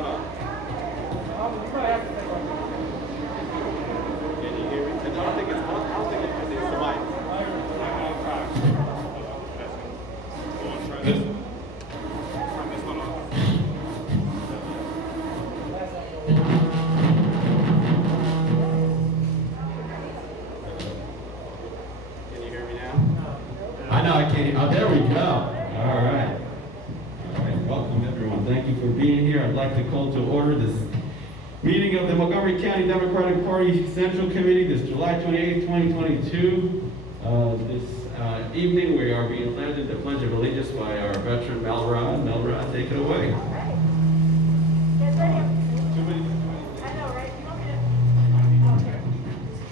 going on? Can you hear me? I don't think it's the mic. Try this one. Turn this one on. Can you hear me now? I know I can't. Oh, there we go. All right. All right. Welcome, everyone. Thank you for being here. I'd like to call to order this meeting of the Montgomery County Democratic Party Central Committee this July 28, 2022. This evening we are being led in the Pledge of Allegiance by our veteran Melrod. Melrod, take it away. Yes, I am. I know, right? You want me to? Okay.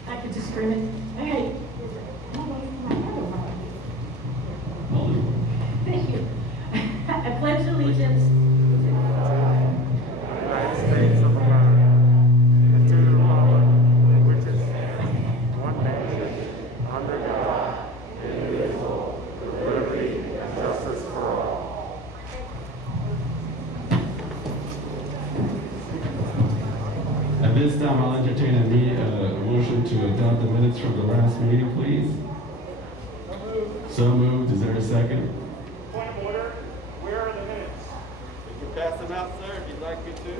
I could just scream it. Okay. Thank you. I pledge allegiance to the United States of America and to the republic which is one nation under God, indivisible, with liberty and justice for all. At this time, I'll entertain a motion to adopt the minutes from the last meeting, please. So moved. Is there a second? Point of order, where are the minutes? You can pass them out, sir, if you'd like me to.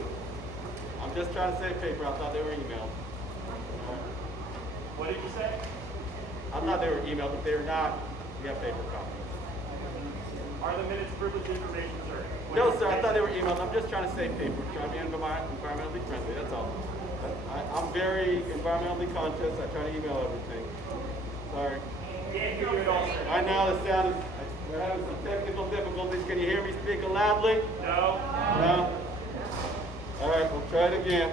I'm just trying to save paper. I thought they were emailed. What did you say? I thought they were emailed, but they're not. We have paper copies. Are the minutes privileged information, sir? No, sir, I thought they were emailed. I'm just trying to save paper, trying to be environmentally friendly, that's all. I'm very environmentally conscious. I try to email everything. Sorry. Can't hear you at all, sir. I know the sound is, we're having some technical difficulties. Can you hear me speaking loudly? No. No? All right, we'll try it again.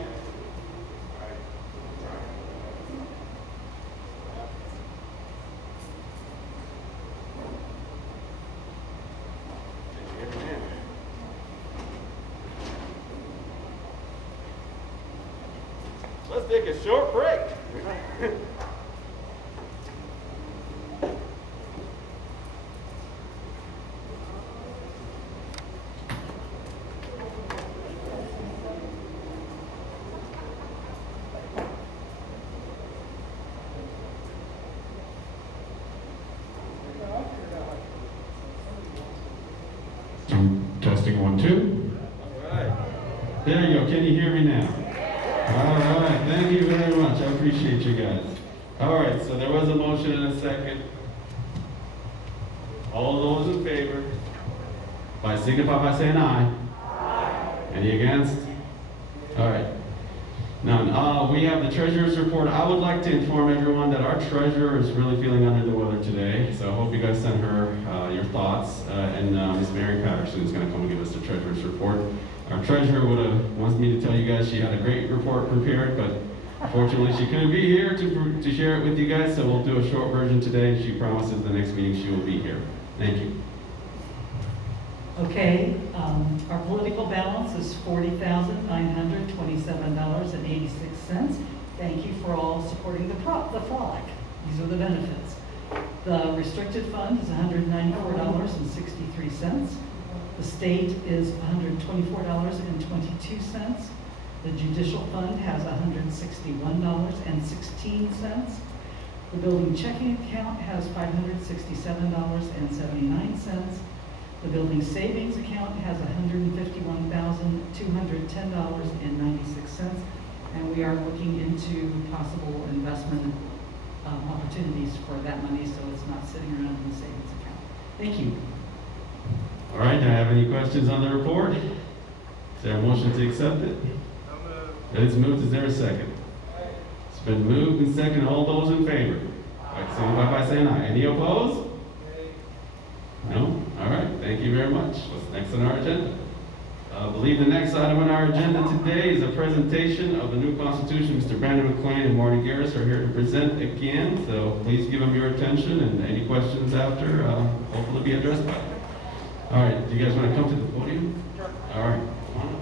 Can you hear me now? Let's take a short break. Testing 1, 2. All right. There you go. Can you hear me now? All right. Thank you very much. I appreciate you guys. All right. So there was a motion and a second. All those in favor, signify by saying aye. Aye. Any against? All right. None. We have the treasurer's report. I would like to inform everyone that our treasurer is really feeling under the weather today. So I hope you guys send her your thoughts. And Ms. Mary Patterson is going to come and give us the treasurer's report. Our treasurer wants me to tell you guys she had a great report prepared, but unfortunately she couldn't be here to share it with you guys. So we'll do a short version today. She promises the next meeting she will be here. Thank you. Okay, our political balance is $40,927.86. Thank you for all supporting the frolic. These are the benefits. The restricted fund is $194.63. The state is $124.22. The judicial fund has $161.16. The building checking account has $567.79. The building savings account has $151,210.96, and we are looking into possible investment opportunities for that money, so it's not sitting around in the savings account. Thank you. All right, do I have any questions on the report? Is there a motion to accept it? It's moved. Is there a second? It's been moved and seconded. All those in favor? Signify by saying aye. Any opposed? No? All right. Thank you very much. What's next on our agenda? I believe the next item on our agenda today is a presentation of the new Constitution. Mr. Brandon McLean and Marty Garris are here to present again, so please give them your attention, and any questions after hopefully be addressed by them. All right. Do you guys want to come to the podium? Sure. All right. Come on up.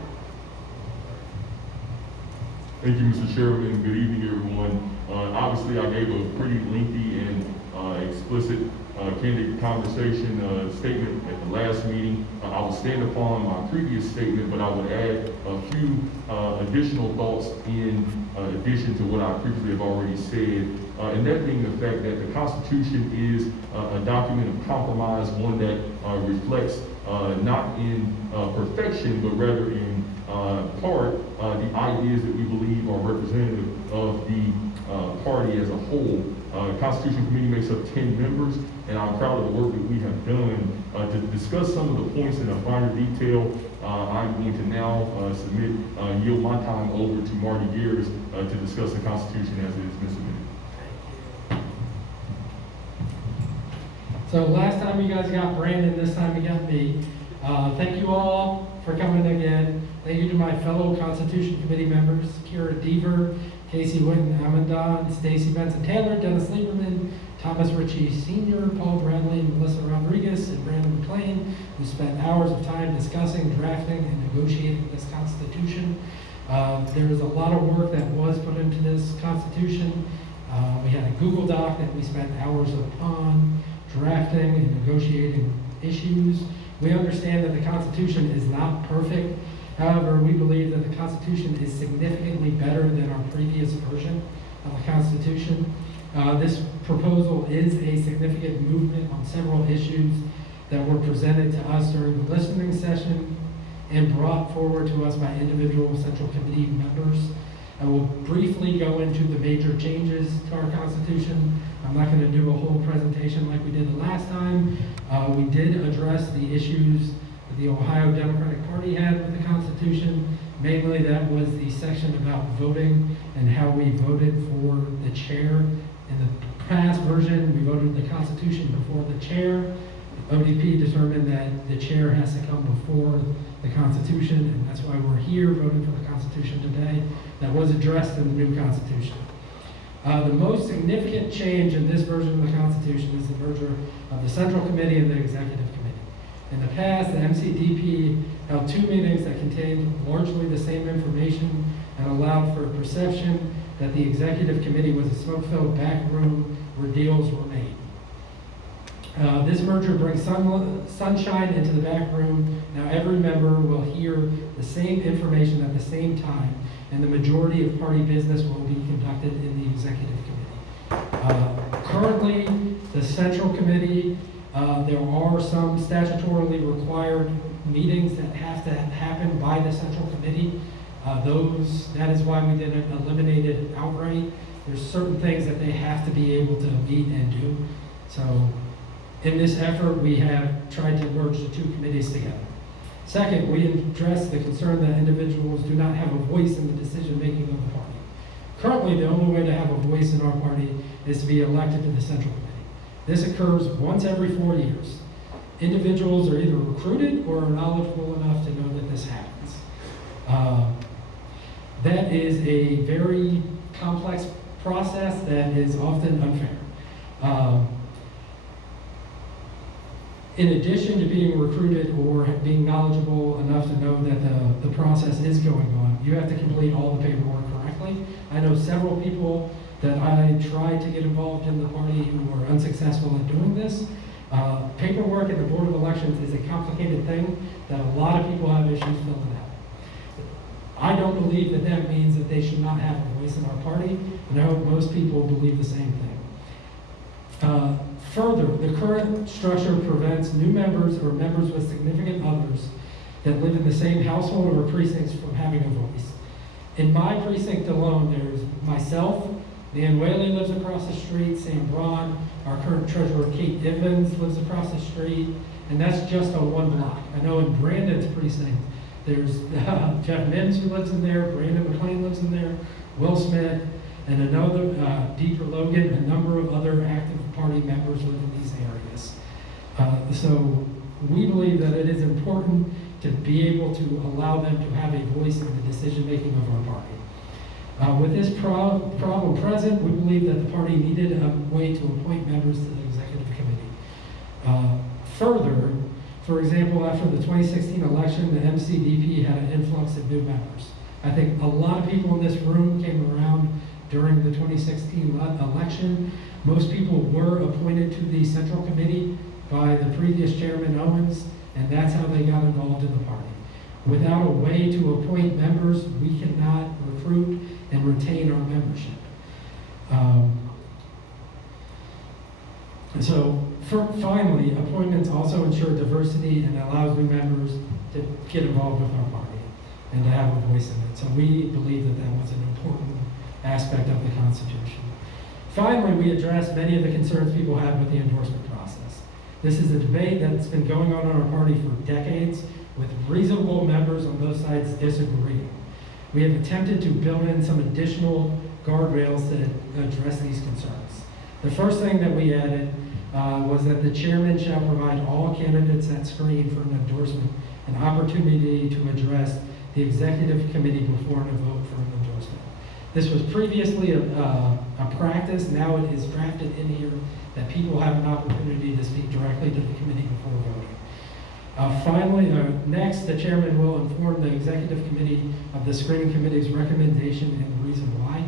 Thank you, Mr. Chairman, and good evening, everyone. Obviously, I gave a pretty lengthy and explicit candid conversation statement at the last meeting. I would stand upon my previous statement, but I would add a few additional thoughts in addition to what I previously have already said. And that being the fact that the Constitution is a document of compromise, one that reflects not in perfection, but rather in part the ideas that we believe are representative of the party as a whole. Constitution Committee makes up 10 members, and I'm proud of the work that we have done. To discuss some of the points in a finer detail, I'm going to now yield my time over to Marty Gears to discuss the Constitution as it has been submitted. So last time you guys got Brandon, this time you got me. Thank you all for coming again. Thank you to my fellow Constitution Committee members, Kira Deaver, Casey Witten, Amandon, Stacy Benson Taylor, Dennis Lieberman, Thomas Ritchie Sr., Paul Bradley, Melissa Rodriguez, and Brandon McLean, who spent hours of time discussing, drafting, and negotiating this Constitution. There was a lot of work that was put into this Constitution. We had a Google Doc that we spent hours upon drafting and negotiating issues. We understand that the Constitution is not perfect. However, we believe that the Constitution is significantly better than our previous version of the Constitution. This proposal is a significant movement on several issues that were presented to us during the listening session and brought forward to us by individual Central Committee members. I will briefly go into the major changes to our Constitution. I'm not going to do a whole presentation like we did the last time. We did address the issues that the Ohio Democratic Party had with the Constitution. Mainly that was the section about voting and how we voted for the chair. In the past version, we voted the Constitution before the chair. ODP determined that the chair has to come before the Constitution, and that's why we're here voting for the Constitution today. That was addressed in the new Constitution. The most significant change in this version of the Constitution is the merger of the Central Committee and the Executive Committee. In the past, the MCDP held two meetings that contained largely the same information and allowed for a perception that the Executive Committee was a smoke-filled back room where deals were made. This merger brings sunshine into the back room. Now every member will hear the same information at the same time, and the majority of party business will be conducted in the Executive Committee. Currently, the Central Committee, there are some statutorily required meetings that have to happen by the Central Committee. That is why we didn't eliminate it outright. There's certain things that they have to be able to meet and do. So in this effort, we have tried to merge the two committees together. Second, we address the concern that individuals do not have a voice in the decision-making of the party. Currently, the only way to have a voice in our party is to be elected to the Central Committee. This occurs once every 4 years. Individuals are either recruited or are knowledgeable enough to know that this happens. That is a very complex process that is often unfair. In addition to being recruited or being knowledgeable enough to know that the process is going on, you have to complete all the paperwork correctly. I know several people that I tried to get involved in the party who were unsuccessful at doing this. Paperwork at the Board of Elections is a complicated thing that a lot of people have issues filling out. I don't believe that that means that they should not have a voice in our party, and I hope most people believe the same thing. Further, the current structure prevents new members or members with significant others that live in the same household or precincts from having a voice. In my precinct alone, there's myself, Dan Whaley lives across the street, Sam Braun, our current treasurer Kate Evans lives across the street, and that's just on one block. I know in Brandon's precinct, there's Jeff Mims who lives in there, Brandon McLean lives in there, Will Smith, and another, Deeper Logan, a number of other active party members live in these areas. So we believe that it is important to be able to allow them to have a voice in the decision-making of our party. With this problem present, we believe that the party needed a way to appoint members to the Executive Committee. Further, for example, after the 2016 election, the MCDP had an influx of new members. I think a lot of people in this room came around during the 2016 election. Most people were appointed to the Central Committee by the previous Chairman Owens, and that's how they got involved in the party. Without a way to appoint members, we cannot recruit and retain our membership. Finally, appointments also ensure diversity and allows new members to get involved with our party and to have a voice in it. So we believe that that was an important aspect of the Constitution. Finally, we addressed many of the concerns people had with the endorsement process. This is a debate that's been going on in our party for decades, with reasonable members on both sides disagreeing. We have attempted to build in some additional guardrails to address these concerns. The first thing that we added was that the chairman shall provide all candidates that screen for an endorsement an opportunity to address the executive committee before a vote for an endorsement. This was previously a practice. Now it is drafted in here that people have an opportunity to speak directly to the committee before voting. Finally, next, the chairman will inform the executive committee of the screening committee's recommendation and the reason why.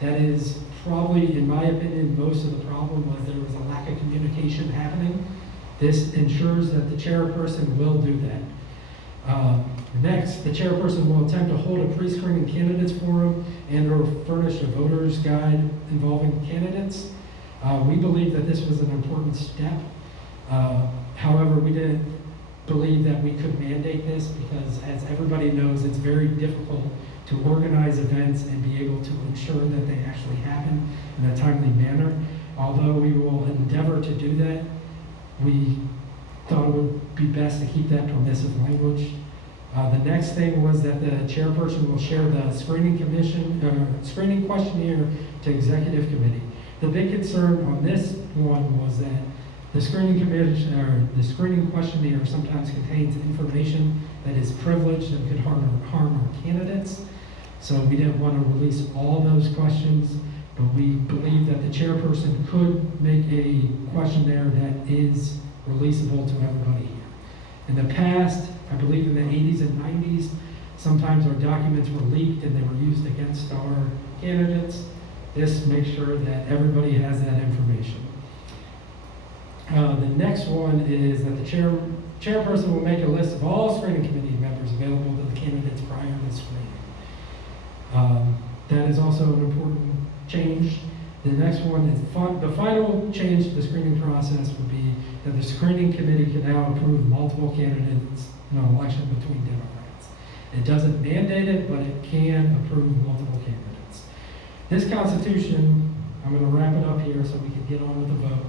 That is probably, in my opinion, most of the problem was there was a lack of communication happening. This ensures that the chairperson will do that. Next, the chairperson will attempt to hold a pre-screening candidates forum and or furnish a voter's guide involving candidates. We believe that this was an important step. However, we didn't believe that we could mandate this because, as everybody knows, it's very difficult to organize events and be able to ensure that they actually happen in a timely manner. Although we will endeavor to do that, we thought it would be best to keep that permissive language. The next thing was that the chairperson will share the screening questionnaire to executive committee. The big concern on this one was that the screening questionnaire sometimes contains information that is privileged and could harm our candidates. So we didn't want to release all those questions, but we believe that the chairperson could make a questionnaire that is releasable to everybody here. In the past, I believe in the 80s and 90s, sometimes our documents were leaked and they were used against our candidates. This makes sure that everybody has that information. The next one is that the chairperson will make a list of all screening committee members available to the candidates prior to screening. That is also an important change. The next one is the final change to the screening process would be that the screening committee can now approve multiple candidates in an election between Democrats. It doesn't mandate it, but it can approve multiple candidates. This Constitution, I'm going to wrap it up here so we can get on with the vote.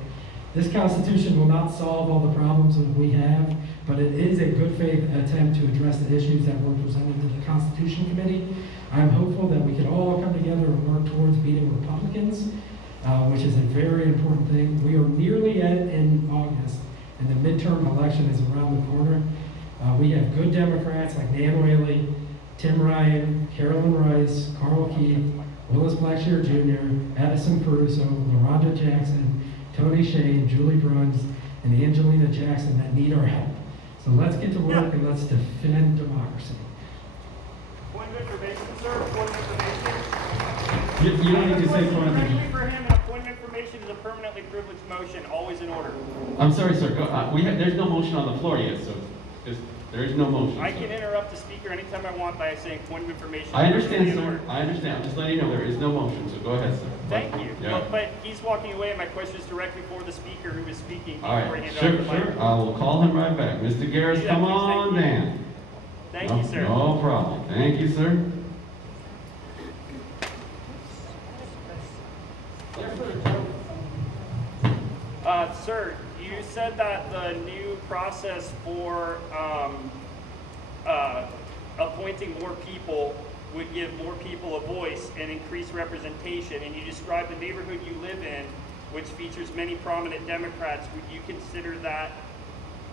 This Constitution will not solve all the problems that we have, but it is a good faith attempt to address the issues that were presented to the Constitution Committee. I'm hopeful that we can all come together and work towards beating Republicans, which is a very important thing. We are nearly in August, and the midterm election is around the corner. We have good Democrats like Nan Whaley, Tim Ryan, Carolyn Rice, Carl Keith, Willis Blackshear Jr., Addison Caruso, Lerondra Jackson, Tony Shane, Julie Bruns, and Angelina Jackson that need our help. So let's get to work and let's defend democracy. Point of information, sir. Point of information. You don't need to say point of Friendly information. for him, and a point of information is a permanently privileged motion, always in order. I'm sorry, sir. There's no motion on the floor yet, so there is no motion. I sir. can interrupt the speaker anytime I want by saying point of information. I understand, in sir. order. I understand. I'm just letting you know there is no motion, so go ahead, sir. Thank you. Yeah. But he's walking away, and my question is directly for the speaker who is speaking. All before I right, hand over the mic. sure. I will call him right back. Mr. Garris, Yeah, come please, on thank you. down. Thank you, sir. No problem. Thank you, sir. Sir, you said that the new process for appointing more people would give more people a voice and increase representation, and you described the neighborhood you live in, which features many prominent Democrats. Would you consider that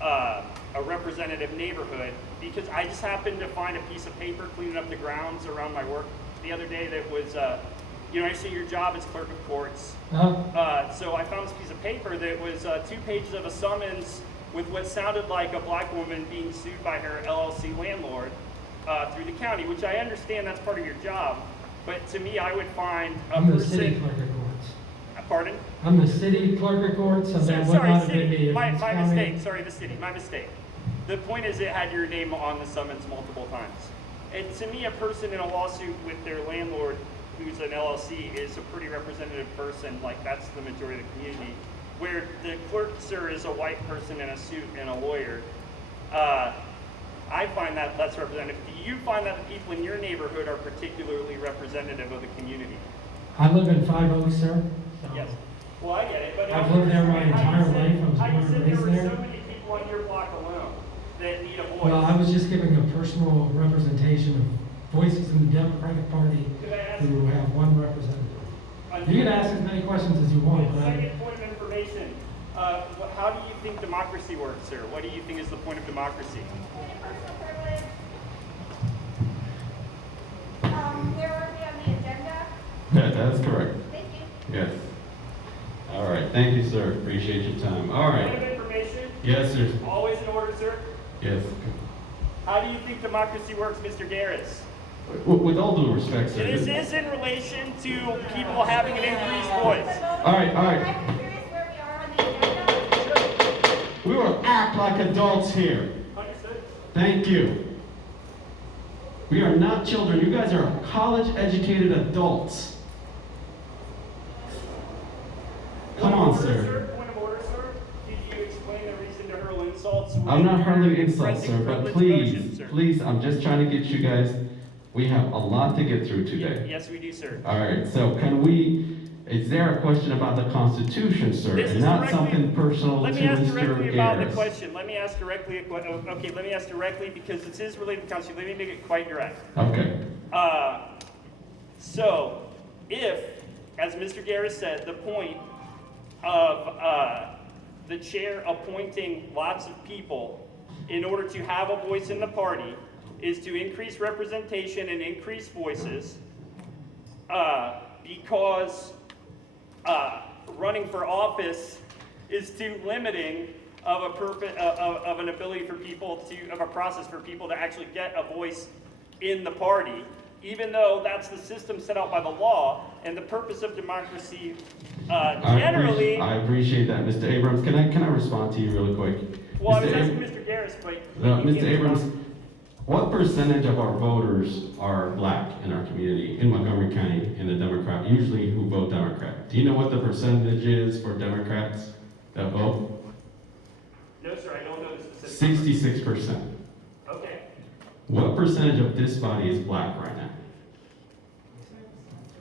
a representative neighborhood? Because I just happened to find a piece of paper cleaning up the grounds around my work the other day that was, I see your job as clerk of courts. So I found this piece of paper that was 2 pages of a summons with what sounded like a black woman being sued by her LLC landlord. through the county, which I understand that's part of your job. But to me, I would find a I'm the person. city clerk of courts. Pardon? I'm the city clerk of courts, so that would Sorry, not have been city. me. My It's county. mistake. Sorry, the city. My mistake. The point is, it had your name on the summons multiple times. And to me, a person in a lawsuit with their landlord, who's an LLC, is a pretty representative person. Like, that's the majority of the community. Where the clerk, sir, is a white person in a suit and a lawyer. I find that less representative. Do you find that the people in your neighborhood are particularly representative of the community? I live in 5 Oaks, sir. So Yes. Well, I get it, but I've lived there my entire life. I was how you born said and there raised were there. so many people on your block alone that need a voice. Well, I was just giving a personal representation of voices in the Democratic Party Could I ask- who have one representative. You can ask as many questions as you want, but I, Second point of information. How do you think democracy works, sir? What do you think is the point of democracy? Personal privilege. There are we on the agenda. That's correct. Thank you. Yes. All right, thank you, sir. Appreciate your time. All Point of right. information. Yes, sir. Always in order, sir. Yes. How do you think democracy works, Mr. Garris? With all due respect, sir. This is in relation to people having an increased voice. All right, all right. I'm curious where we are on the agenda. We will act like adults here. Understood? Thank you. We are not children. You guys are college-educated adults. Come on, sir. Point of order, sir. Did you explain the reason to hurl insults? I'm not hurling insults, Pressing sir, but privilege please, motion, sir. please, I'm just trying to get you guys, we have a lot to get through today. Yes, we do, sir. All right, so is there a question about the Constitution, sir, This and is not directly- something personal to Let me ask Mr. directly about the Garris? question. Let me ask directly. Okay, let me ask directly because this is related to Constitution. Let me make it quite direct. Okay. So, if, as Mr. Garris said, the point of the chair appointing lots of people in order to have a voice in the party is to increase representation and increase voices, because running for office is too limiting of an ability for people of a process for people to actually get a voice in the party, even though that's the system set out by the law and the purpose of democracy generally. I appreciate that, Mr. Abrams. Can I respond to you really quick? Well, I was Mr. asking Mr. Garris, but Mr. Abrams, what percentage of our voters are black in our community in Montgomery County in the Democrat, usually who vote Democrat? Do you know what the percentage is for Democrats that vote? No, sir, I don't know the specific. 66%. Okay. What percentage of this body is black right now?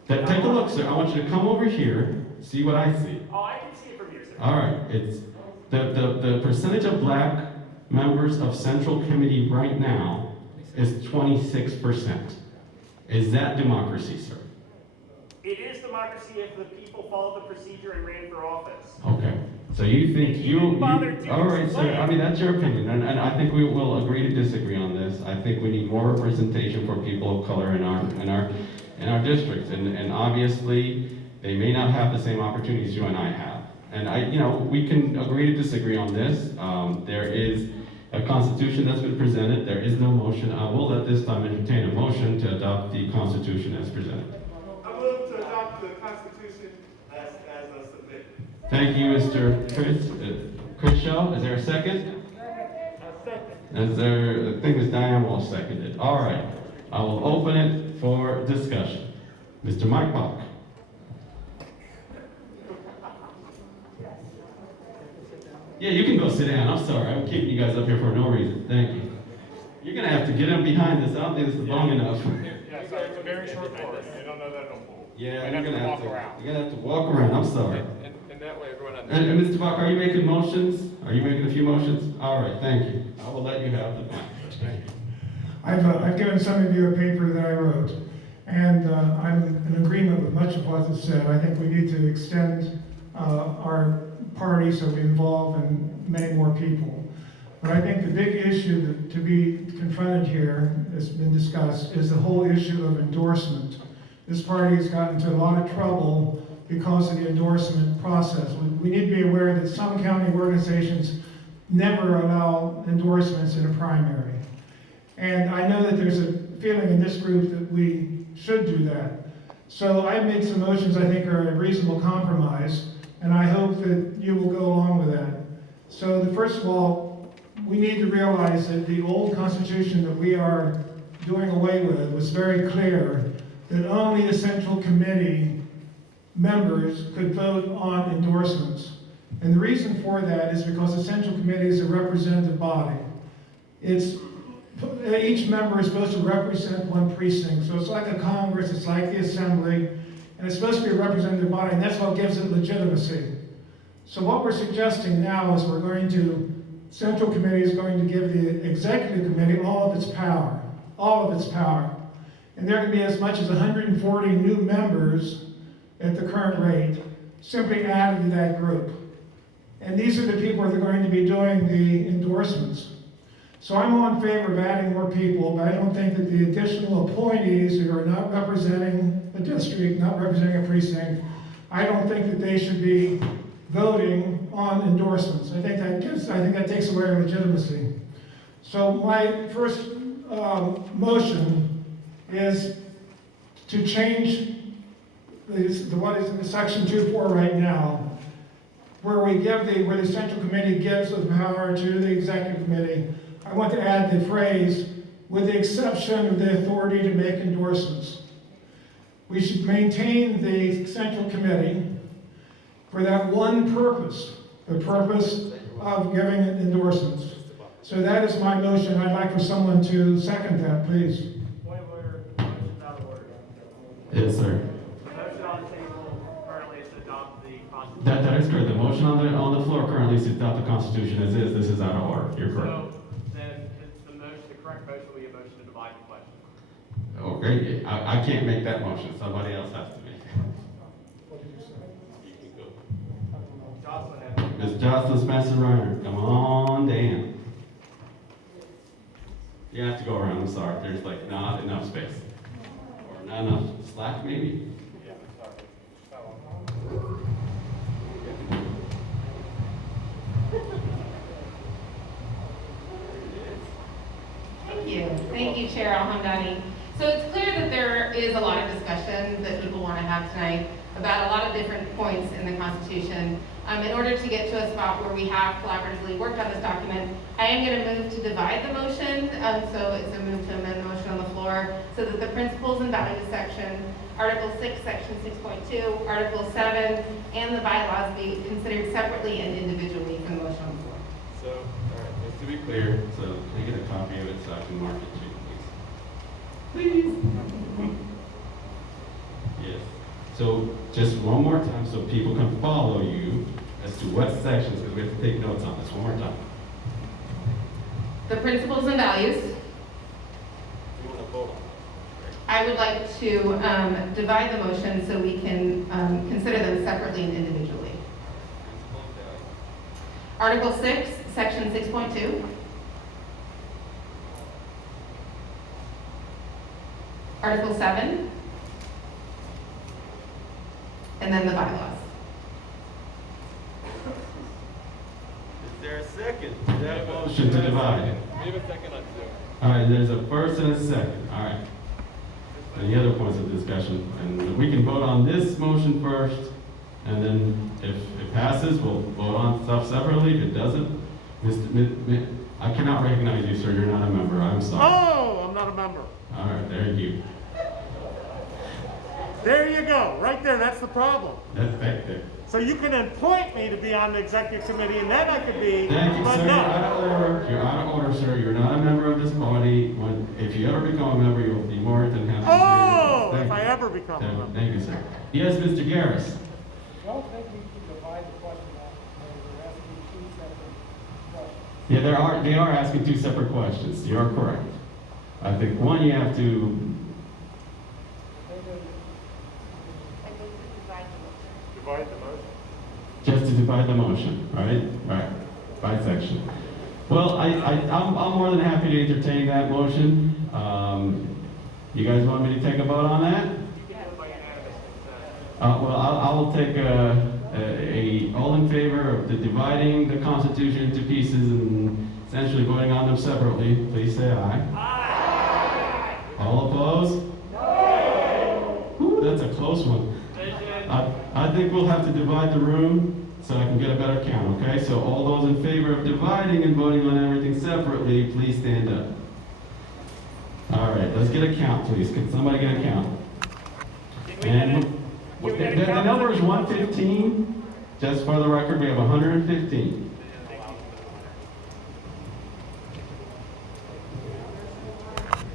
Take a look, sir. I want you to come over here, see what I see. Oh, I can see it from here, sir. All right, it's the percentage of black members of Central Committee right now is 26%. Is that democracy, sir? It is democracy if the people followed the procedure and ran for office. Okay, so you think You didn't bother to all right, sir, explain. I mean, that's your opinion, and I think we will agree to disagree on this. I think we need more representation for people of color in our districts, and obviously, they may not have the same opportunities you and I have. And we can agree to disagree on this. There is a constitution that's been presented. There is no motion. I will at this time entertain a motion to adopt the constitution as presented. I move to adopt the Constitution as submitted. Thank you, Mr. Chris Shaw. Is there a second? Is there, I think Ms. Diane Walsh seconded. All right. I will open it for discussion. Mr. Mike Bach. Yeah, you can go sit down. I'm sorry. I'm keeping you guys up here for no reason. Thank you. You're going to have to get in behind this. I don't think this is long enough. Yeah, so it's a very short course. You don't know that no more. Yeah, You're gonna have to walk around. You're going to have to walk around. I'm sorry. And that way everyone And Mr. Bach, are you making motions? Are you making a few motions? All right, thank you. I will let you have the mic. Thank you. I've given some of you a paper that I wrote, and I'm in agreement with much of what is said. I think we need to extend our party so we involve many more people. But I think the big issue to be confronted here, that's been discussed, is the whole issue of endorsement. This party has gotten into a lot of trouble because of the endorsement process. We need to be aware that some county organizations never allow endorsements in a primary. And I know that there's a feeling in this group that we should do that. So I made some motions I think are a reasonable compromise, and I hope that you will go along with that. So first of all, we need to realize that the old Constitution that we are doing away with was very clear that only the Central Committee members could vote on endorsements. And the reason for that is because the Central Committee is a representative body. Each member is supposed to represent one precinct. So it's like a Congress, it's like the Assembly, and it's supposed to be a representative body, and that's what gives it legitimacy. So what we're suggesting now is Central Committee is going to give the Executive Committee all of its power. And there can be as much as 140 new members at the current rate, simply added to that group. And these are the people that are going to be doing the endorsements. So I'm all in favor of adding more people, but I don't think that the additional appointees who are not representing a district, not representing a precinct, I don't think that they should be voting on endorsements. I think that takes away our legitimacy. So my first motion is to change what is in section 2.4 right now, where the Central Committee gives the power to the Executive Committee. I want to add the phrase, with the exception of the authority to make endorsements. We should maintain the Central Committee for that one purpose, the purpose of giving endorsements. So that is my motion. I'd like for someone to second that, please. Point of order, motion's out of order. Yes, sir. The motion on the table currently is to adopt the Constitution. That is correct. The motion on the floor currently is to adopt the Constitution as is. This is out of order. You're correct. So then the correct motion will be a motion to divide the question. Okay, I can't make that motion. Somebody else has to make it. You can go. Jocelyn has. Ms. Jocelyn Spencer Reiner, come on down. You have to go around. I'm sorry. There's like not enough space. Or not enough slack, maybe. Yeah, sorry. Thank you, Chair Alhamdani. So it's clear that there is a lot of discussion that people want to have tonight about a lot of different points in the Constitution. In order to get to a spot where we have collaboratively worked on this document, I am going to move to divide the motion. So it's a move to amend the motion on the floor so that the principles and values section, Article 6, Section 6.2, Article 7, and the bylaws be considered separately and individually from the motion on the floor. So, all right, just to be clear, so can I get a copy of it so I can mark it, please? Yes. So, just one more time so people can follow you as to what sections, because we have to take notes on this one more time. The principles and values. You want to vote on it? I would like to divide the motion so we can consider them separately and individually. Principle and value. Article 6, Section 6.2. Article 7. And then the bylaws. Is there a second to that Motion to divide. Maybe a second on Zoom. All right, there's a first and a second. All right. Any other points of discussion? And we can vote on this motion first, and then if it passes, we'll vote on stuff separately. If it doesn't, I cannot recognize you, sir. You're not a member. I'm sorry. Oh, I'm not a member. All right, there you. There you go, right there, that's the problem. That's back there. So you can appoint me to be on the executive committee, and then I could be, Thank you, but sir. You're out no. of order. You're out of order, sir. You're not a member of this body. If you ever become a member, you'll be more than happy. Oh, Thank if I you. ever become a member. Thank you, sir. Yes, Mr. Garris. Don't think we should divide the question out, they're asking two separate questions. Yeah, they are asking two separate questions. You are correct. I think one you have to, Divide the motion. just to divide the motion, right? Right, by section. Well, I'm more than happy to entertain that motion. You guys want me to take a vote on that? You can vote by unanimous consent. Well, I will take a all in favor of the dividing the Constitution into pieces and essentially voting on them separately. Please say aye. Aye. opposed? Whew, that's a close one. I think we'll have to divide the room so I can get a better count, okay? So all those in favor of dividing and voting on everything separately, please stand up. All right, let's get a count, please. Can somebody get a count? And the number is 115. Just for the record, we have 115.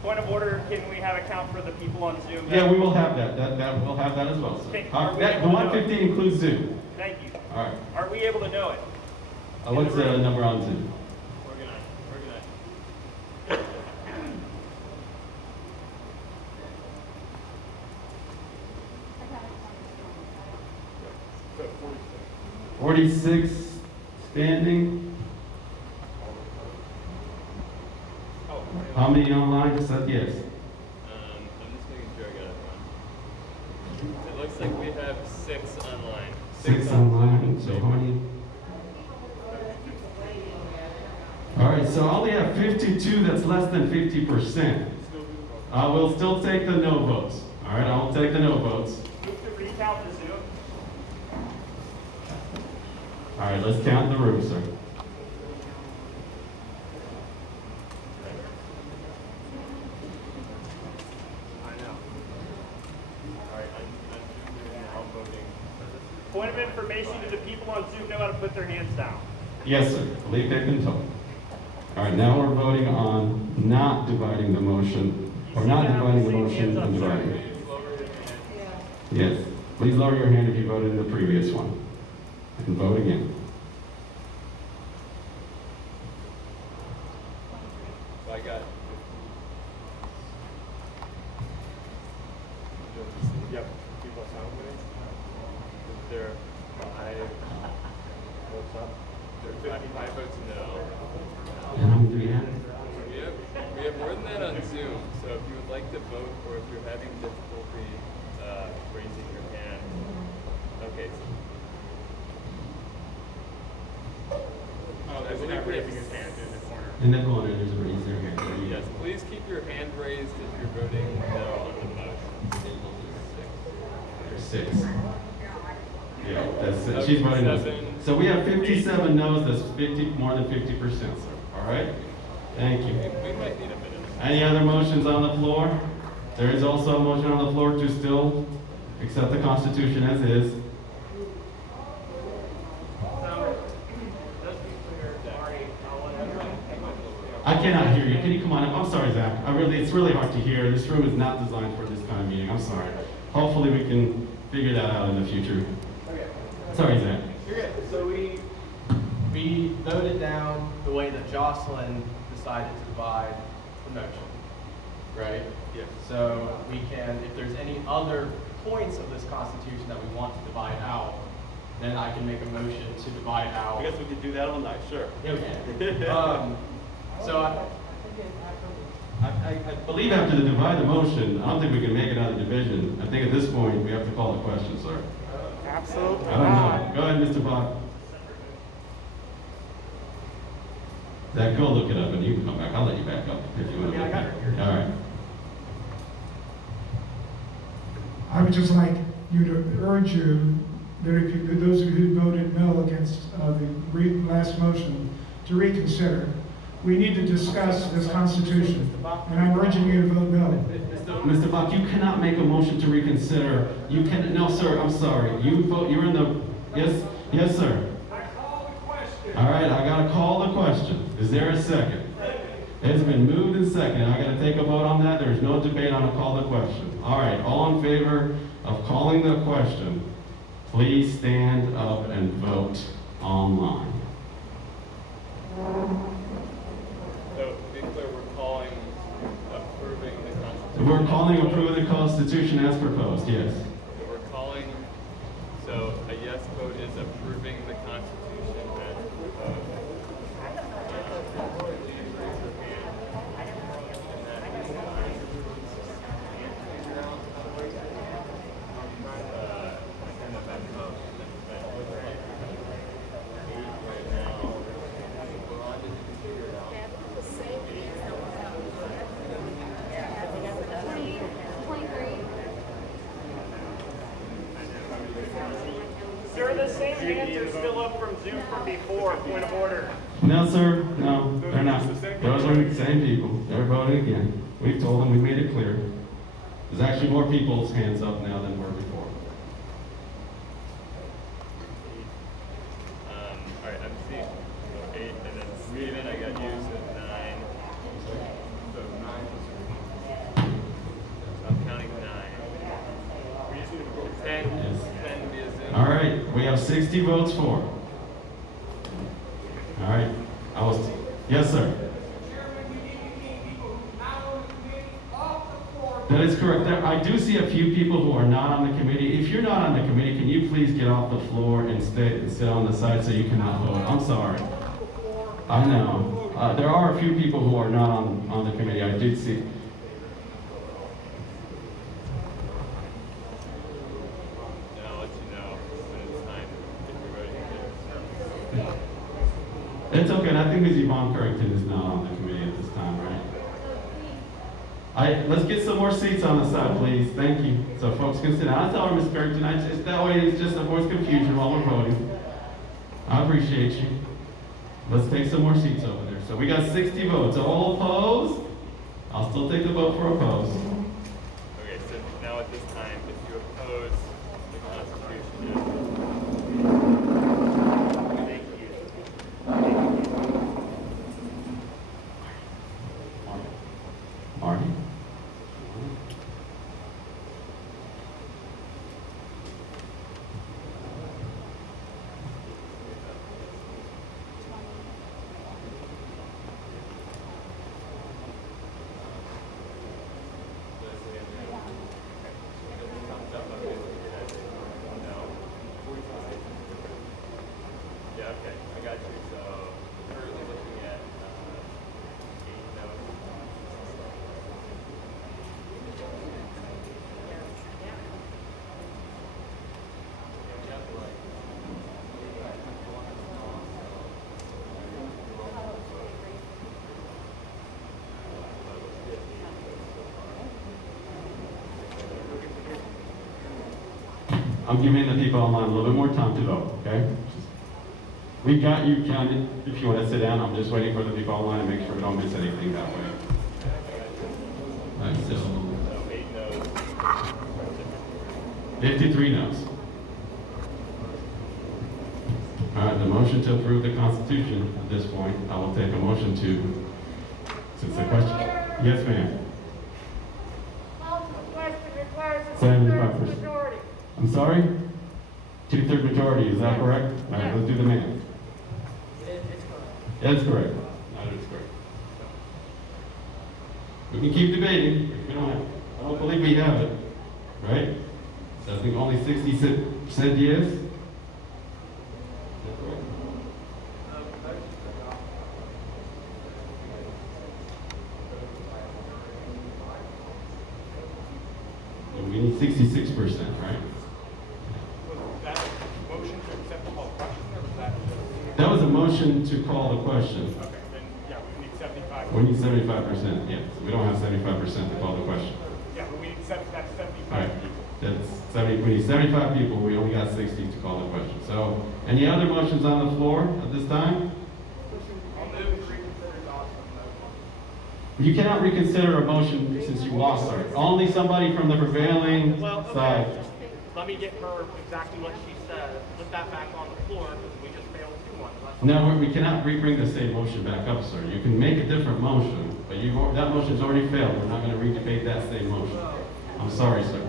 Point of order, can we have a count for the people on Zoom? Yeah, we will have that. We'll have that as well, sir. Okay, The 115 includes Zoom. Thank you. All right. Are we able to know it? What's the number on Zoom? We're gonna. 46 standing. How many online? Just said yes. I'm just making sure I got it wrong. It looks like we have 6 online. 6 online. So how many? All right, so I only have 52. That's less than 50%. I will still take the no votes. All right, I will take the no votes. Move to recount the Zoom. All right, let's count the room, sir. Point of information, do the people on Zoom know how to put their hands down? Yes, sir. I believe they've been told. All right, now we're voting on not dividing the motion, or not dividing the motion and dividing. Yes. Please lower your hand if you voted in the previous one. And vote again. I got it. Yep. People sound with there are 5 votes up. There are 55 votes no. And how many do we have? We have more than that on Zoom. So if you would like to vote, or if you're having difficulty raising your hand, okay. Oh, there's a guy raising his hand in the corner. In the corner, there's a raise there. Yes, please keep your hand raised if you're voting no on the motion. There's 6. Yeah, that's it. She's voting no. 7. So we have 57 no's. That's 50, more than 50%, sir. All right? Thank you. We might need a minute. Any other motions on the floor? There is also a motion on the floor to still accept the Constitution as is. I cannot hear you. Can you come on up? I'm sorry, Zach. It's really hard to hear. This room is not designed for this kind of meeting. I'm sorry. Hopefully we can figure that out in the future. Okay. Sorry, Zach. You're good. So we voted down the way that Jocelyn decided to divide the motion, right? Yes. So we can, if there's any other points of this Constitution that we want to divide out, then I can make a motion to divide out. I guess we could do that all night, sure. Okay. So I believe after the divide the motion, I don't think we can make it out of division. I think at this point, we have to call the question, sir. Absolutely I don't know. Go ahead, Mr. Bach. Zach, go look it up and you can come back. I'll let you back up if you want to. Yeah, I got it here. All right. I would just like you to urge you that if you, those of you who voted no against the last motion, to reconsider. We need to discuss this Constitution, and I'm urging you to vote no. Mr. Bach, you cannot make a motion to reconsider. You can, no, sir, I'm sorry. You vote, you're in the, yes, sir. I call the question. All right, I gotta call the question. Is there a second? It's been moved and seconded. I gotta take a vote on that. There's no debate on a call the question. All right, all in favor of calling the question, please stand up and vote online. So, to be clear, we're calling approving the Constitution. We're calling approving the Constitution as proposed, yes. So we're calling, so a yes vote is approving the Constitution as proposed. Please raise your hand. And that is fine. Turn that back up. Right now. We're on to figure it out. hands are still up from Zoom from before, point of order. No, sir, no, they're not. Those are the same people. They're voting again. We've told them, we made it clear. There's actually more people's hands up now than were before. All right, I'm seeing 8, and then Steven, I got you, so 9. So 9. I'm counting 9. 10. Yes. 10 to be a Zoom. All right, we have 60 votes for. All right, yes, sir. That is correct. I do see a few people who are not on the committee. If you're not on the committee, can you please get off the floor and sit on the side so you cannot vote? I'm sorry. I know. There are a few people who are not on the committee. I did see. I'll let you know when it's time if you're ready. It's okay. And I think Ms. Yvonne Currington is not on the committee at this time, right? Let's get some more seats on the side, please. Thank you. So folks can sit down. I tell her, Ms. Currington, that way it's just avoids confusion while we're voting. I appreciate you. Let's take some more seats over there. So we got 60 votes. All opposed? I'll still take the vote for opposed. Okay, so now at this time, if you oppose the Constitution, thank you. Marty? Yeah, okay, I got you. So currently looking at 8 notes. I'm giving the people online a little bit more time to vote, okay? We got you counted. If you want to sit down, I'm just waiting for the people online to make sure we don't miss anything that way. All right, so 8 notes. 53 noes. All right, the motion to approve the Constitution at this point, I will take a motion to, since the question, yes ma'am. Multiple question requires a 75%. two-thirds majority. I'm sorry? 2/3 majority, is that correct? All right, let's do the math. That's correct. That is correct. We can keep debating. We don't have, I don't believe we have it, right? So I think only 60 said yes. Is that correct? We need 66%, right? Was that a motion to accept the whole question, or was that? That was a motion to call the question. Okay, then, yeah, we need 75. We need 75%, yes. We don't have 75% to call the question. Yeah, but we need that's All 75 right, people. that's 70, we need 75 people, we only got 60 to call the question. So, any other motions on the floor at this time? I'll move to reconsider Jocelyn's motion. You cannot reconsider a motion since you lost, sir. Only somebody from the prevailing Well, side. okay, let me get her exactly what she said, put that back on the floor, because we just failed to do one. No, we cannot re-bring the same motion back up, sir. You can make a different motion, but that motion's already failed. We're not gonna re-debate that same motion. I'm sorry, sir.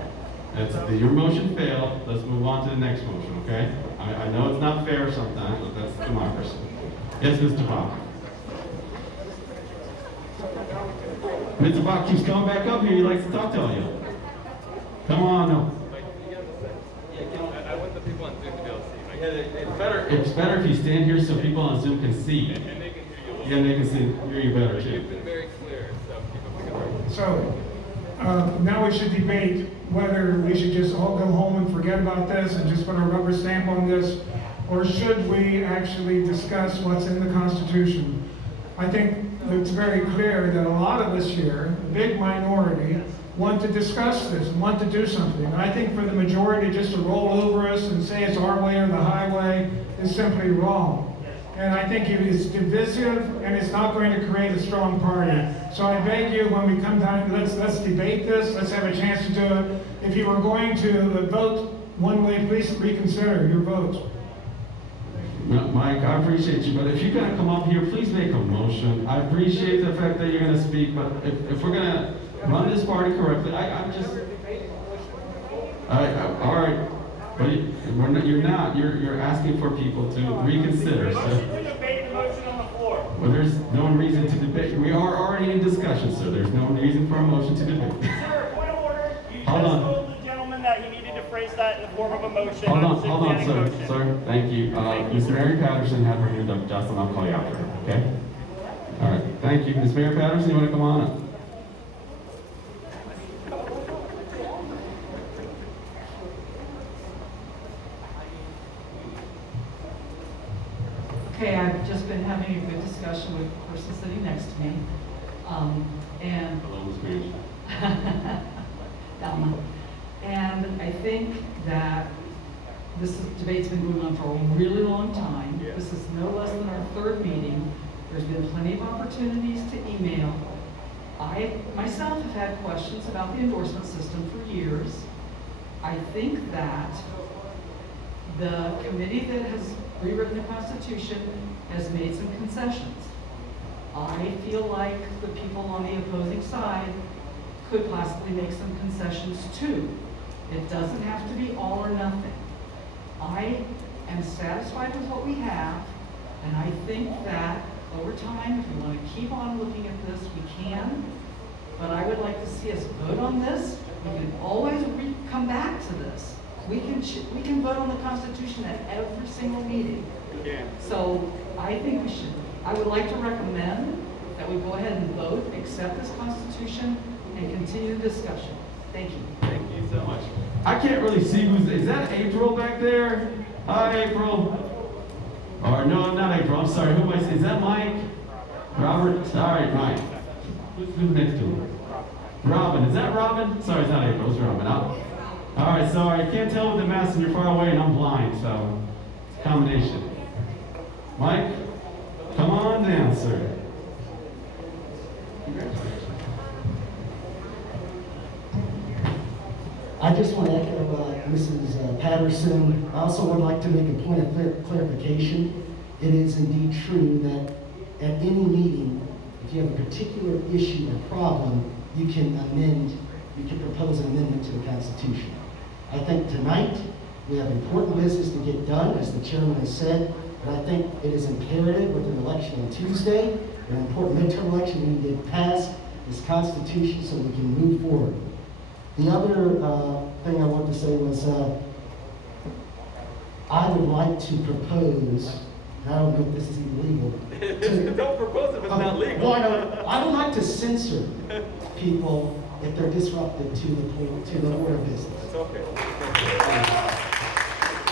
Your motion failed. Let's move on to the next motion, okay? I know it's not fair sometimes, but that's democracy. Yes, Mr. Bach. Mr. Bach keeps coming back up here. He likes to talk to all you. Come on now. I want the people on Zoom to be able to see. It's better if you stand here so people on Zoom can see. And they can hear you. Yeah, they can hear you better You've too. been very clear, so people can hear. So, now we should debate whether we should just all go home and forget about this and just put a rubber stamp on this, or should we actually discuss what's in the Constitution? I think it's very clear that a lot of us here, a big minority, want to discuss this and want to do something. And I think for the majority just to roll over us and say it's our way or the highway is simply wrong. And I think it is divisive and it's not going to create a strong party. So I beg you, when we come down, let's debate this, let's have a chance to do it. If you were going to vote one way, please reconsider your vote. Mike, I appreciate you, but if you're gonna come up here, please make a motion. I appreciate the fact that you're gonna speak, but if we're gonna run this party correctly, I'm just... all right, but you're not. You're asking for people to reconsider, so... Motion to debate the motion on the floor. Well, there's no reason to debate. We are already in discussion, so there's no reason for a motion to debate. Sir, point of order. You Hold just on. told the gentleman that he needed to phrase that in the form of a motion. Hold I'm on, simply adding sir, motion. sir, thank you. Ms. Mary Patterson had her hand up. Justin, I'll call you after her, okay? All right, thank you. Ms. Mary Patterson, you want to come on up? Okay, I've just been having a good discussion with the person sitting next to me. And Hello, Ms. Mary. Donna. And I think that debate's been going on for a really long time. Yeah. This is no less than our third meeting. There's been plenty of opportunities to email. I myself have had questions about the endorsement system for years. I think that the committee that has rewritten the Constitution has made some concessions. I feel like the people on the opposing side could possibly make some concessions too. It doesn't have to be all or nothing. I am satisfied with what we have, and I think that over time, if we want to keep on looking at this, we can. But I would like to see us vote on this. We can always come back to this. We can vote on the Constitution at every single meeting. Yeah. So I think we should, I would like to recommend that we go ahead and vote, accept this Constitution, and continue the discussion. Thank you. Thank you so much. I can't really see is that April back there? Hi, April. Or no, not April, I'm sorry, who am I, is that Mike? Robert, sorry, Mike. Who's next to him? Robin, is that Robin? Sorry, it's not April, it's Robin. All right, sorry, I can't tell with the mask and you're far away and I'm blind, so it's a combination. Mike, come on down, sir. I just want to echo Mrs. Patterson. I also would like to make a point of clarification. It is indeed true that at any meeting, if you have a particular issue or problem, you can propose an amendment to the Constitution. I think tonight we have important business to get done, as the chairman has said, but I think it is imperative with an election on Tuesday, an important midterm election, we need to get past this Constitution so we can move forward. The other thing I wanted to say was I would like to propose, and I don't know if this is illegal. Don't propose if it's not legal. Well, I would like to censor people if they're disruptive to the order of business. It's okay.